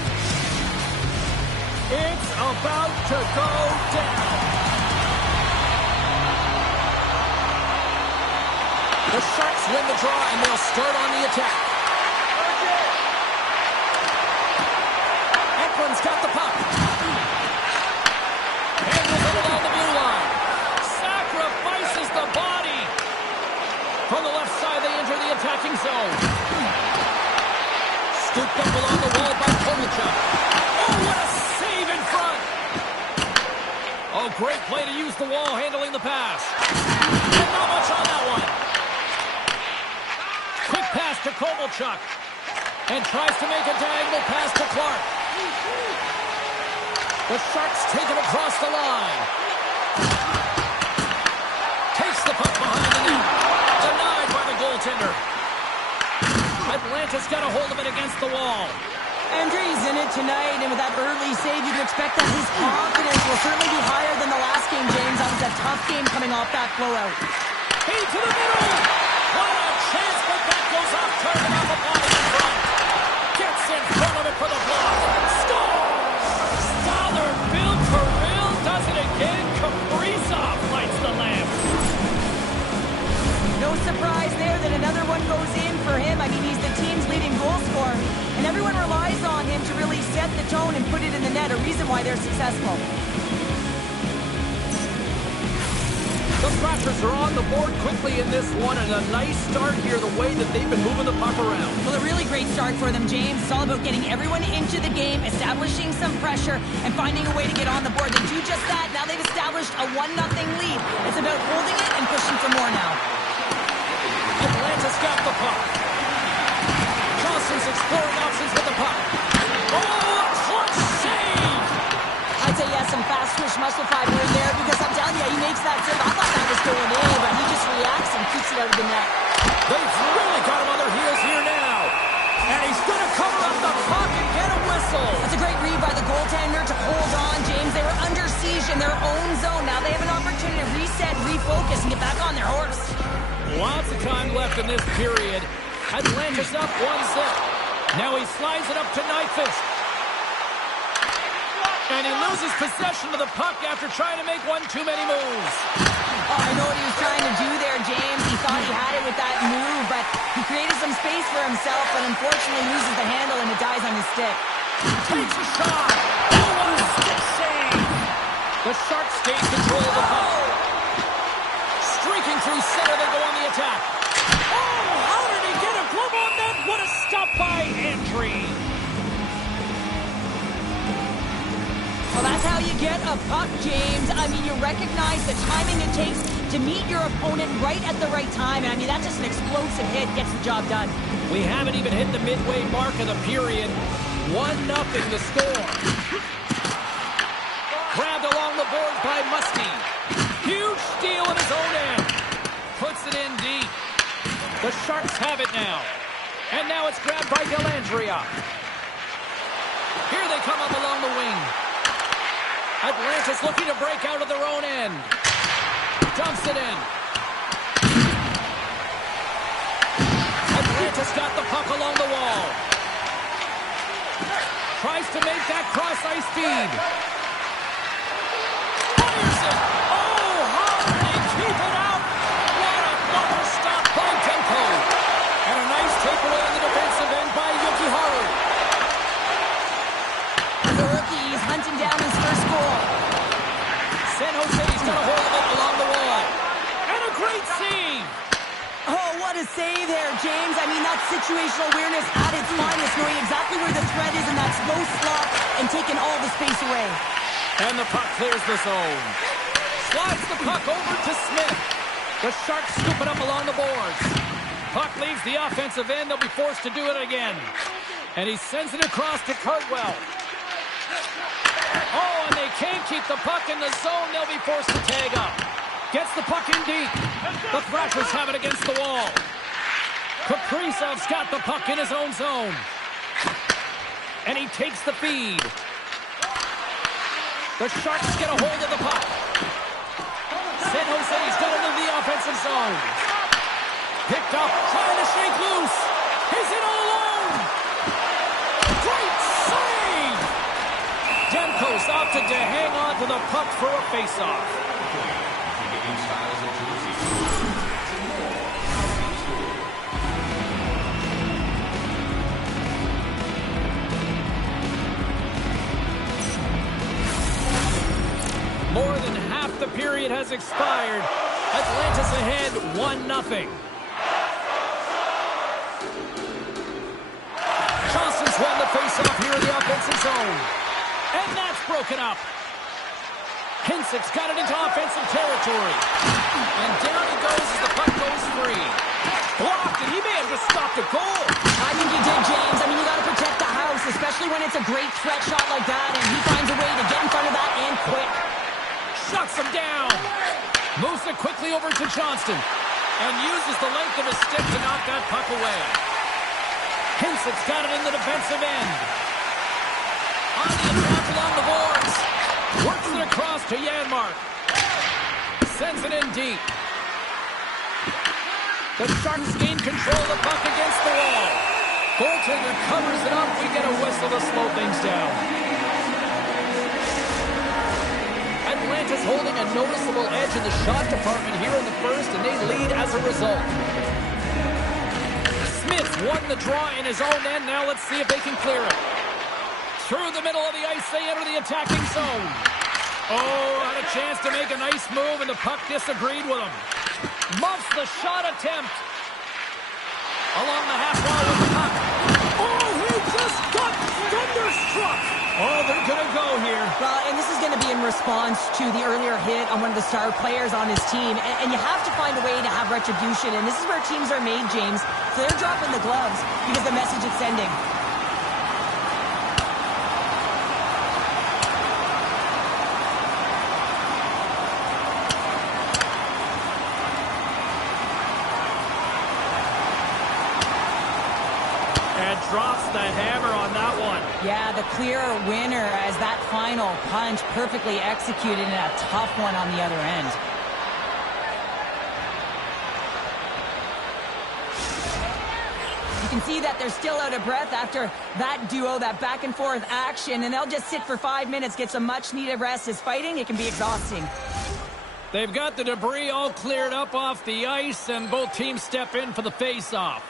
It's about to go down. The Sharks win the draw, and they'll start on the attack. Ekland's got the puck. Handles it along the blue line. Sacrifices the body. From the left side, they enter the attacking zone. Scooped up along the wall by Kovalchuk. Oh, what a save in front. Oh, great play to use the wall, handling the pass. And not much on that one. Quick pass to Kovalchuk. And tries to make a diagonal pass to Clark. The Sharks take it across the line. Takes the puck behind the net. Denied by the goaltender. Atlanta's got a hold of it against the wall. Andre's in it tonight, and with that early save, you'd expect that his confidence will certainly be higher than the last game, James. That was a tough game coming off that blowout. Hey, to the middle! What a chance, but that goes off target off a body in front. Gets in front of it for the block. Score! Stoller, Bill Kirill does it again. Kaprizov lights the lamp. No surprise there that another one goes in for him. I mean, he's the team's leading goal scorer, and everyone relies on him to really set the tone and put it in the net, a reason why they're successful. The Thrashers are on the board quickly in this one, and a nice start here, the way that they've been moving the puck around. Well, a really great start for them, James. It's all about getting everyone into the game, establishing some pressure, and finding a way to get on the board. They do just that. Now they've established a 1-0 lead. It's about holding it and pushing for more now. Atlanta's got the puck. Johnson's exploring options with the puck. Oh, a clutch save! I'd say yes, some fast twitch muscle fiber in there, because I'm telling you, he makes that save. I thought that was going in, but he just reacts and keeps it out of the net. They've really got him on their heels here now. And he's going to cover up the puck and get a whistle. That's a great read by the goaltender to hold on, James. They were under siege in their own zone. Now they have an opportunity to reset, refocus, and get back on their horse. Lots of time left in this period. Atlanta's up 1-0. Now he slides it up to Nyquist. And he loses possession of the puck after trying to make one too many moves. Oh, I know what he was trying to do there, James. He thought he had it with that move, but he created some space for himself, but unfortunately loses the handle and it dies on his stick. Takes a shot. Oh, what a stick save. The Sharks gain control of the puck. Streaking through center, they go on the attack. Oh, how did he get a glove on that? What a stop by entry. Well, that's how you get a puck, James. I mean, you recognize the timing it takes to meet your opponent right at the right time. And I mean, that's just an explosive hit, gets the job done. We haven't even hit the midway mark of the period. 1-0 the score. Grabbed along the the boards by Muskie. Huge steal at his own end. Puts it in deep. The Sharks have it now. And now it's grabbed by Dellandrea. Here they come up along the wing. Atlantis looking to break out of their own end. Dumps it in. Atlantis got the puck along the wall. Tries to make that cross-ice feed. Fires it. Oh, hard. They keep it out. What a bumper stop by Demko. And a nice takeaway on the defensive end by Yukiharu. The rookie, he's hunting down his first goal. San Jose's got a hold of it along the wall. And a great save. Oh, what a save there, James. I mean, that's situational awareness at its finest, knowing exactly where the threat is in that slow slot and taking all the space away. And the puck clears the zone. Slides the puck over to Smith. The Sharks scoop it up along the boards. Puck leaves the offensive end. They'll be forced to do it again. And he sends it across to Cardwell. Oh, and they can't keep the puck in the zone. They'll be forced to tag up. Gets the puck in deep. The Thrashers have it against the wall. Kaprizov's got the puck in his own zone. And he takes the feed. The Sharks get a hold of the puck. San Jose's got it in the offensive zone. Picked up, trying to shake loose. He's in all alone. Great save! Demko's opted to hang on to the puck for a face-off. More than half the period has expired. Atlantis ahead 1-0. Johnson's won the face-off here in the offensive zone. And that's broken up. Hinsick's got it into offensive territory. And down he goes as the puck goes free. Blocked, and he may have just stopped a goal. I think he did, James. I mean, you got to protect the house, especially when it's a great threat shot like that, and he finds a way to get in front of that and quick. Shuts him down. Moves it quickly over to Johnston. And uses the length of his stick to knock that puck away. Hinsick's got it in the defensive end. On the attack along the boards. Works it across to Janmark. Sends it in deep. The Sharks gain control of the puck against the wall. Goaltender covers it up. We get a whistle to slow things down. Atlantis holding a noticeable edge in the shot department here in the first, and they lead as a result. Smith won the draw in his own end. Now let's see if they can clear it. Through the middle of the ice, they enter the attacking zone. Oh, had a chance to make a nice move, and the puck disagreed with him. Muffs the shot attempt. Along the half wall with the puck. Oh, he just got thunderstruck. Oh, they're going to go here. Well, and this is going to be in response to the earlier hit on one of the star players on his team. And you have to find a way to have retribution. And this is where teams are made, James. So they're dropping the gloves because of the message it's sending. Drops the hammer on that one. Yeah, the clear winner as that final punch perfectly executed and a tough one on the other end. You can see that they're still out of breath after that duo, that back and forth action, and they'll just sit for 5 minutes, get some much needed rest. As fighting, it can be exhausting. They've got the debris all cleared up off the ice, and both teams step in for the face-off.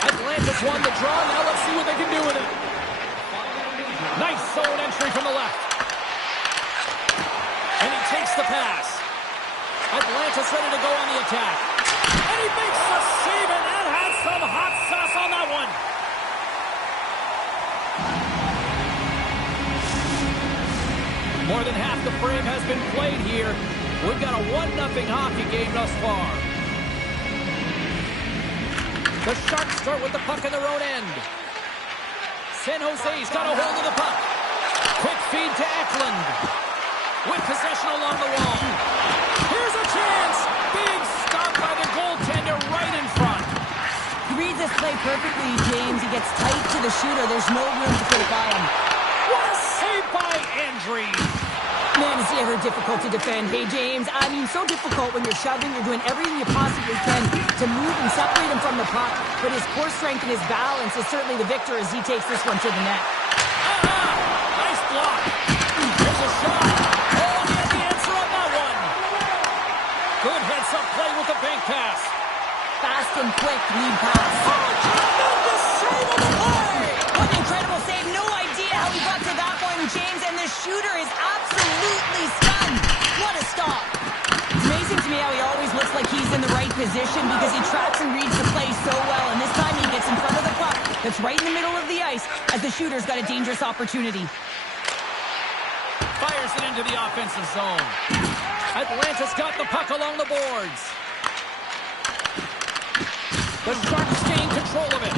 Atlantis won the draw. Now let's see what they can do with it. Nice zone entry from the left. And he takes the pass. Atlantis ready to go on the attack. And he makes the save, and that has some hot sauce on that one. More than half the frame has been played here. We've got a 1-0 hockey game thus far. The Sharks start with the puck in their own end. San Jose's got a hold of the puck. with possession along the wall. Here's a chance. Big stop by the goaltender right in front. He reads this play perfectly, James. He gets tight to the shooter. There's no room to put it by him. What a save by Andrews. Man, is he ever difficult to defend. Hey, James, I mean, so difficult when you're shoving. You're doing everything you possibly can to move and separate him from the puck. But his core strength and his balance is certainly the victor as he takes this one to the net. Nice block. There's a shot. Oh, he had the answer on that one. Good heads-up play with the bank pass. Fast and quick lead pass. Oh, tremendous save on the play. What an incredible save. No idea how he got to that one, James. And the shooter is absolutely stunned. What a stop. It's amazing to me how he always looks like he's in the right position because he tracks and reads the play so well. And this time he gets in front of the puck that's right in the middle of the ice as the shooter's got a dangerous opportunity. Fires it into the offensive zone. Atlanta's got the puck along the boards. The Sharks gain control of it.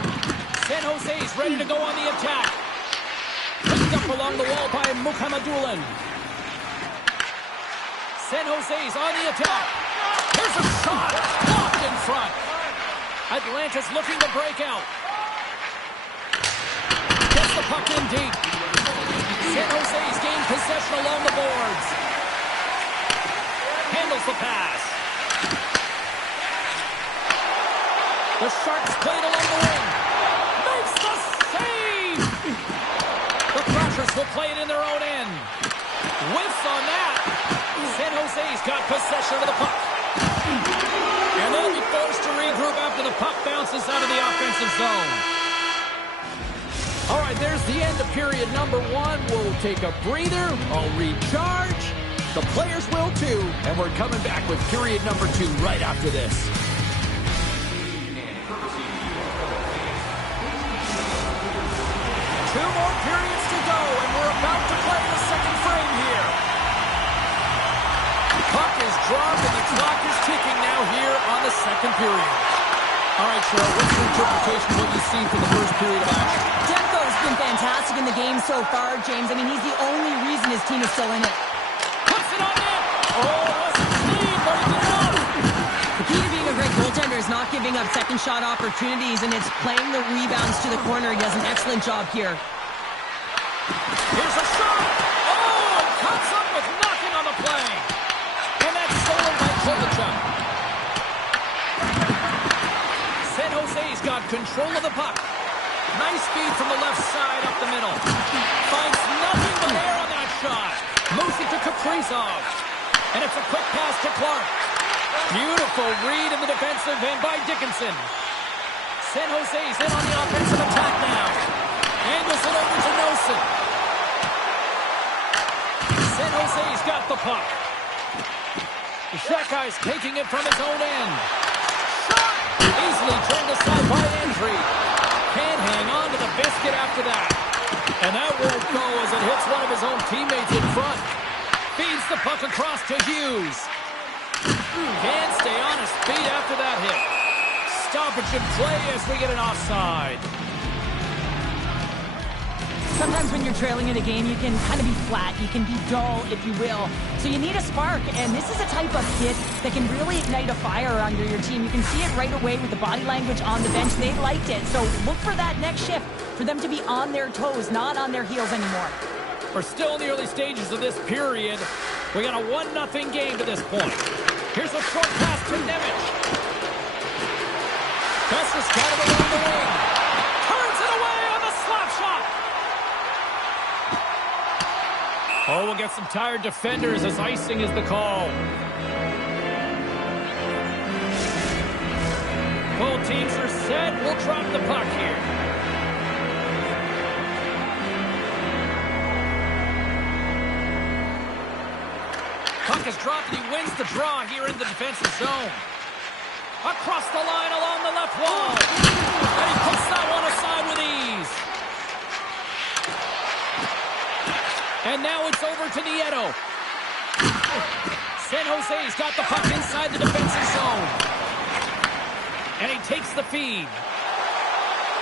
San Jose's ready to go on the attack. Picked up along the wall by Mukhamadullin. San Jose's on the attack. Here's a shot. Blocked in front. Atlanta's looking to break out. Gets the puck in deep. San Jose's gained possession along the boards. Handles the pass. The Sharks played along the wing. Makes the save! The Thrashers will play it in their own end. Whiffs on that. San Jose's got possession of the puck. And they'll be forced to regroup after the puck bounces out of the offensive zone. All right, there's the end of period number 1. We'll take a breather. I'll recharge. The players will too. And we're coming back with period number 2 right after this. 2 more periods to go, and we're about to play the second frame here. Puck is dropped, and the clock is ticking now here on the second period. All right, Cheryl, what's your interpretation of what you've seen from the first period of action? Demko's been fantastic in the game so far, James. I mean, he's the only reason his team is still in it. Puts it on net! Oh, that's clean, but he did not! The key to being a great goaltender is not giving up second shot opportunities, and it's playing the rebounds to the corner. He does an excellent job here. Here's a shot! Oh, it comes up with nothing on the play. And that's stolen by Kovalchuk. San Jose's got control of the puck. Nice speed from the left side up the middle. Finds nothing but air on that shot. Moves it to Kaprizov. And it's a quick pass to Clark. Beautiful read in the defensive end by Dickinson. San Jose's in on the offensive attack now. Angles it over to Nelson. San Jose's got the puck. The Sharkeyes taking it from his own end. Shot! Easily turned aside by Andry. Can't hang on to the biscuit after that. And that won't go as it hits one of his own teammates in front. Feeds the puck across to Hughes. Can't stay on his feet after that hit. Stoppage in play as we get an offside. Sometimes when you're trailing in a game, you can kind of be flat. You can be dull, if you will. So you need a spark, and this is a type of hit that can really ignite a fire under your team. You can see it right away with the body language on the bench. They liked it. So look for that next shift, for them to be on their toes, not on their heels anymore. We're still in the early stages of this period. We got a 1-0 game to this point. Here's a short pass to Nemec. Besser's got it along the wing. Turns it away on the slap shot. Oh, we'll get some tired defenders as icing is the call. Both teams are set. We'll drop the puck here. Puck is dropped and he wins the draw here in the defensive zone. Across the line along the left wall. And he puts that one aside with ease. And now it's over to Nieto. San Jose's got the puck inside the defensive zone. And he takes the feed.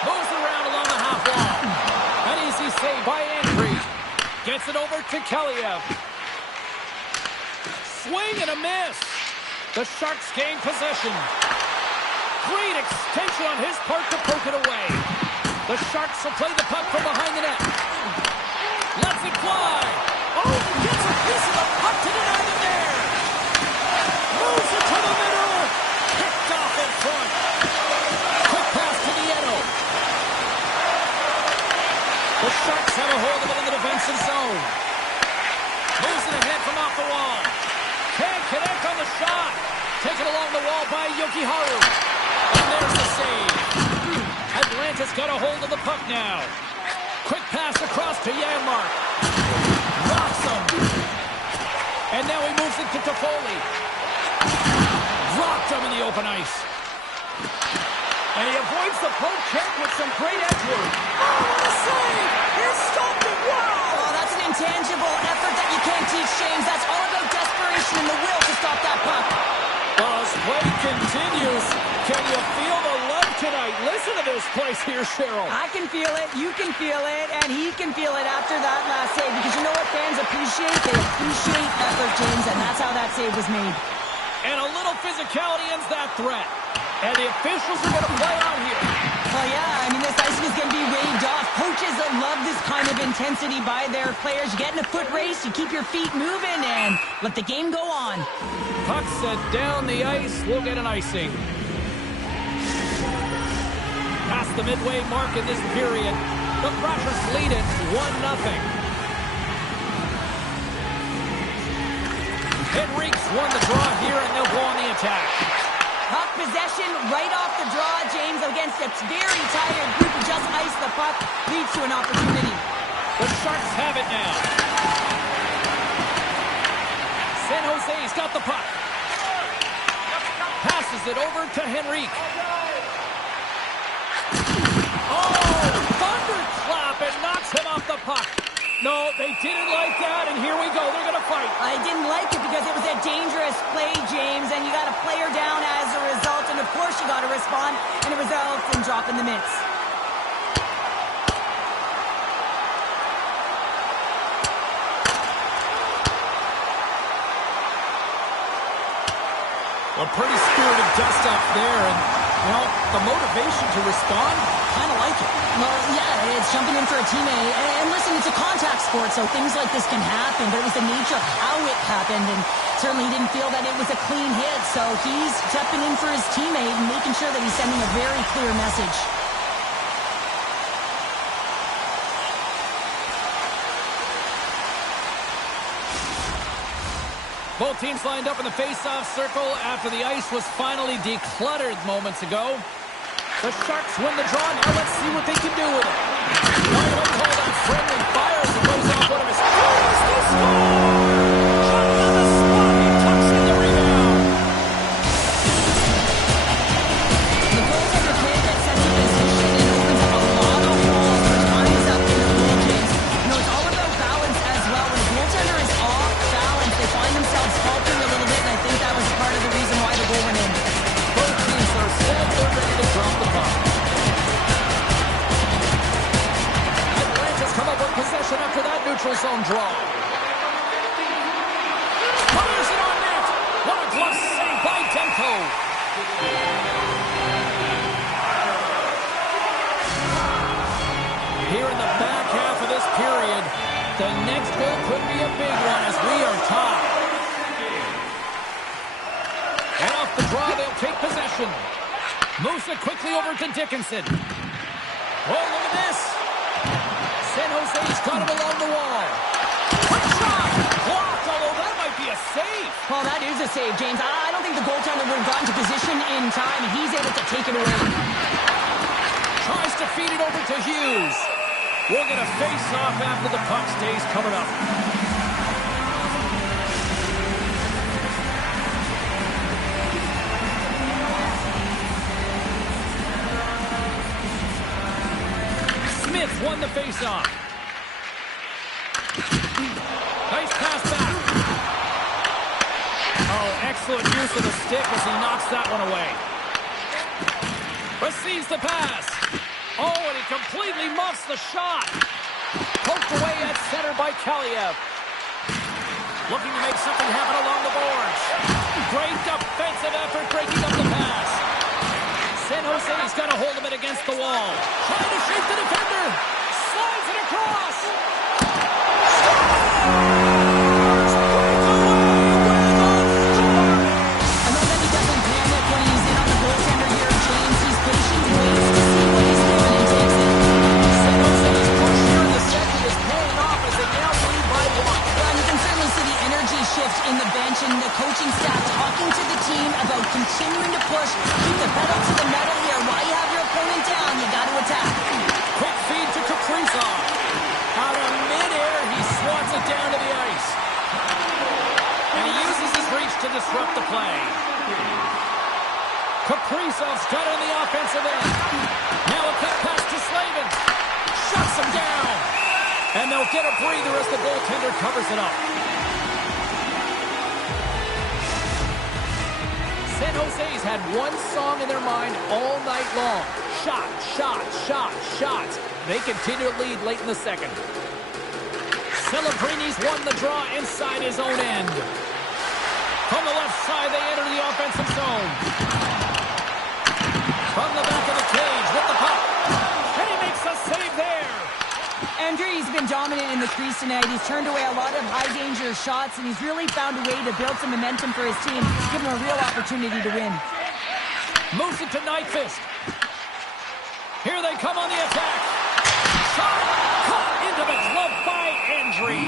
Moves around along the half wall. An easy save by Andry. Gets it over to Kaliev. swing and a miss. The Sharks gain possession. Great extension on his part to poke it away. The Sharks will play the puck from behind the net. Lets it fly. Oh, gets a piece of the puck to deny them there. Moves it to the middle. Picked off in front. Quick pass to Nieto. The Sharks have a hold of it in the defensive zone. Moves it ahead from off the wall. Can't connect on the shot. Taken along the wall by Yokiharu. And there's the save. Atlanta's got a hold of the puck now. Quick pass across to Janmark. Rocks him. And now he moves it to Toffoli. Dropped him in the open ice. And he avoids the poke check with some great edge work. Oh, what a save! He stopped it. Wow! Oh, that's an intangible effort that you can't teach, James. That's all about desperation and the will to stop that puck. Well, as play continues, can you feel the love tonight? Listen to this place here, Cheryl. I can feel it, you can feel it, and he can feel it after that last save. Because you know what fans appreciate? They appreciate effort, James, and that's how that save was made. And a little physicality ends that threat. And the officials are going to play on here. Well, yeah, I mean, this icing is going to be waved off. Coaches that love this kind of intensity by their players. You get in a foot race, you keep your feet moving, and let the game go on. Puck set down the ice. We'll get an icing. Past the midway mark in this period, the Thrashers lead it 1-0. Henrique's won the draw here, and they'll go on the attack. Puck possession right off the draw, James, against a very tired group who just iced the puck, leads to an opportunity. The Sharks have it now. San Jose's got the puck. Passes it over to Henrique. Oh, thunderclap, and knocks him off the puck. No, they didn't like that, and here we go. They're going to fight. I didn't like it because it was a dangerous play, James, and you got a player down as a result, and of course you got to respond, and it results in dropping the mitts. A pretty spirited dust-up there, and, well, the motivation to respond, kind of like it. Well, yeah, it's jumping in for a teammate. And listen, it's a contact sport, so things like this can happen, but it was the nature of how it happened, and certainly he didn't feel that it was a clean hit, so he's stepping in for his teammate and making sure that he's sending a very clear message. Both teams lined up in the face-off circle after the ice was finally decluttered moments ago. The Sharks win the draw. Now let's see what they can do with it. Why do I call that friendly fire as it goes off one of his skills? They score! Shot on the spot. He tucks in the rebound. The goaltender can't get sent to position and opens up a lot of holes for times up in the goal, James. You know, it's all about balance as well. When a goaltender is off balance, they find themselves faltering a little bit, and I think that was part of the reason why the goal went in. Both teams are set. They're ready to drop the puck. Atlanta's come up with possession after that neutral zone draw. Fires it on net. What a glove save by Demko. Here in the back half of this period, the next goal could be a big one as we are tied. And off the draw, they'll take possession. Moves it quickly over to Dickinson. Oh, look at this. San Jose's got him along the wall. Quick shot. Blocked, although that might be a save. Well, that is a save, James. I don't think the goaltender would have gotten to position in time, and he's able to take it away. Tries to feed it over to Hughes. We'll get a face-off after the puck stays covered up. Smith won the face-off. Nice pass back. Oh, excellent use of the stick as he knocks that one away. Receives the pass. Oh, and he completely muffs the shot. Poked away at center by Kaliev. Looking to make something happen along the boards. Great defensive effort breaking up the pass. San Jose's got a hold of it against the wall. Trying to shape the defender. Slides it across. I know that he doesn't panic when he's in on the goaltender here, James. He's patient, he waits to see what he's doing and takes it. San Jose's push here in the second is paying off as they now lead by 1. Well, you can certainly see the energy shift in the bench and the coaching staff talking to the team about continuing to push, keep the pedal to the metal here. While you have your opponent down, you got to attack. Quick feed to Kaprizov. Out of midair, he swats it down to the ice. And he uses his reach to disrupt the play. Kaprizov's got it on the offensive end. Now a cut pass to Slavin. Shuts him down. And they'll get a breather as the goaltender covers it up. San Jose's had one song in their mind all night long. Shot, shot, shot, shot. They continue to lead late in the second. Celebrini's won the draw inside his own end. From the left side, they enter the offensive zone. From the back of the cage with the puck. And he makes a save there. Andre's been dominant in the crease tonight. He's turned away a lot of high-danger shots, and he's really found a way to build some momentum for his team, give him a real opportunity to win. Moves it to Nyquist. Here they come on the attack. Shot caught into the glove by Andre.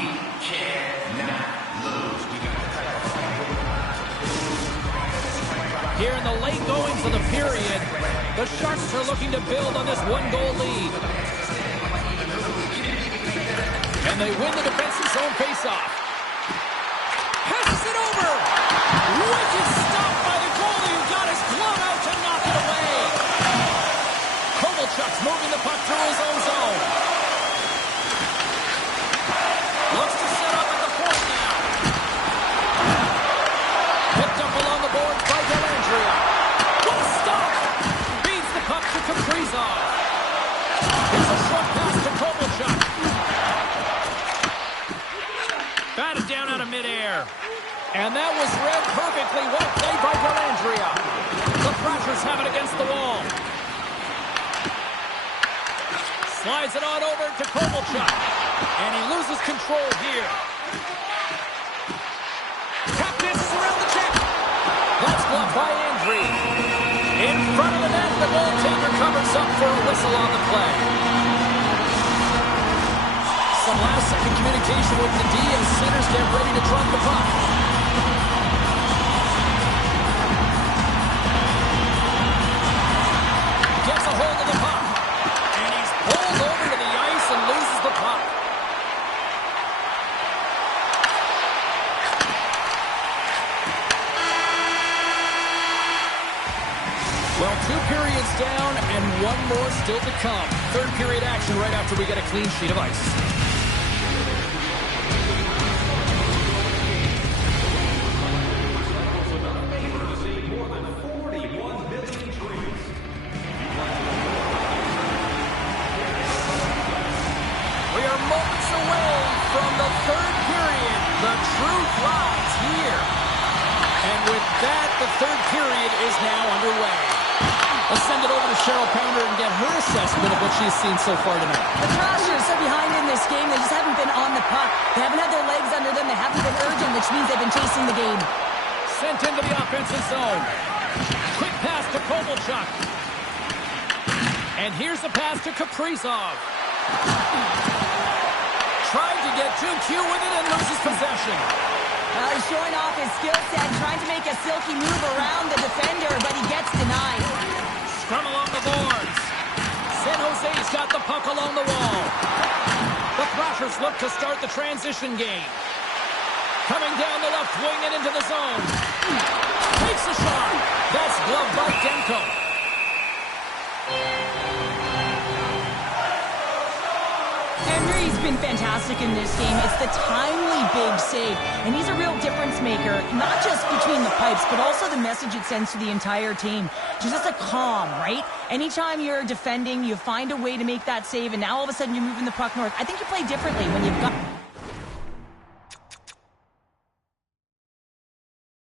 Here in the late goings of the period, the Sharks are looking to build on this one-goal lead. And they win the defensive zone faceoff. Passes it over. Wicked stop by the goalie who got his glove out to knock it away. Kovalchuk's moving the puck through his own zone. Looks to set up at the point now. Picked up along the boards by Dellandrea. What a stop! Feeds the puck to Kaprizov. Here's a short pass to Kovalchuk. Batted down out of midair. And that was read perfectly. Well played by Dellandrea. The Thrashers have it against the wall. Slides it on over to Kovalchuk. And he loses control here. Captains around the check. That's blocked by Andre. In front of the net, the goaltender covers up for a whistle on the play. Some last-second communication with the D as centers get ready to drop the puck. Gets a hold of the puck. And he's pulled over to the ice and loses the puck. Well, 2 periods down and 1 more still to come. Third period action right after we get a clean sheet of ice. The third period is now underway. Let's send it over to Cheryl Pounder and get her assessment of what she's seen so far tonight. The Thrashers are behind in this game. They just haven't been on the puck. They haven't had their legs under them. They haven't been urgent, which means they've been chasing the game. Sent into the offensive zone. Quick pass to Kovalchuk. And here's the pass to Kaprizov. Tried to get too cute with it and loses possession. He's showing off his skill set, trying to make a silky move around the defender, but he gets denied. Scrum along the boards. San Jose's got the puck along the wall. The Thrashers look to start the transition game. Coming down the left wing and into the zone. Takes a shot. That's gloved by Demko. Henry's been fantastic in this game. It's the timely big save, and he's a real difference maker, not just between the pipes, but also the message it sends to the entire team. Just a calm, right? Anytime you're defending, you find a way to make that save, and now all of a sudden you're moving the puck north. I think you play differently when you've got...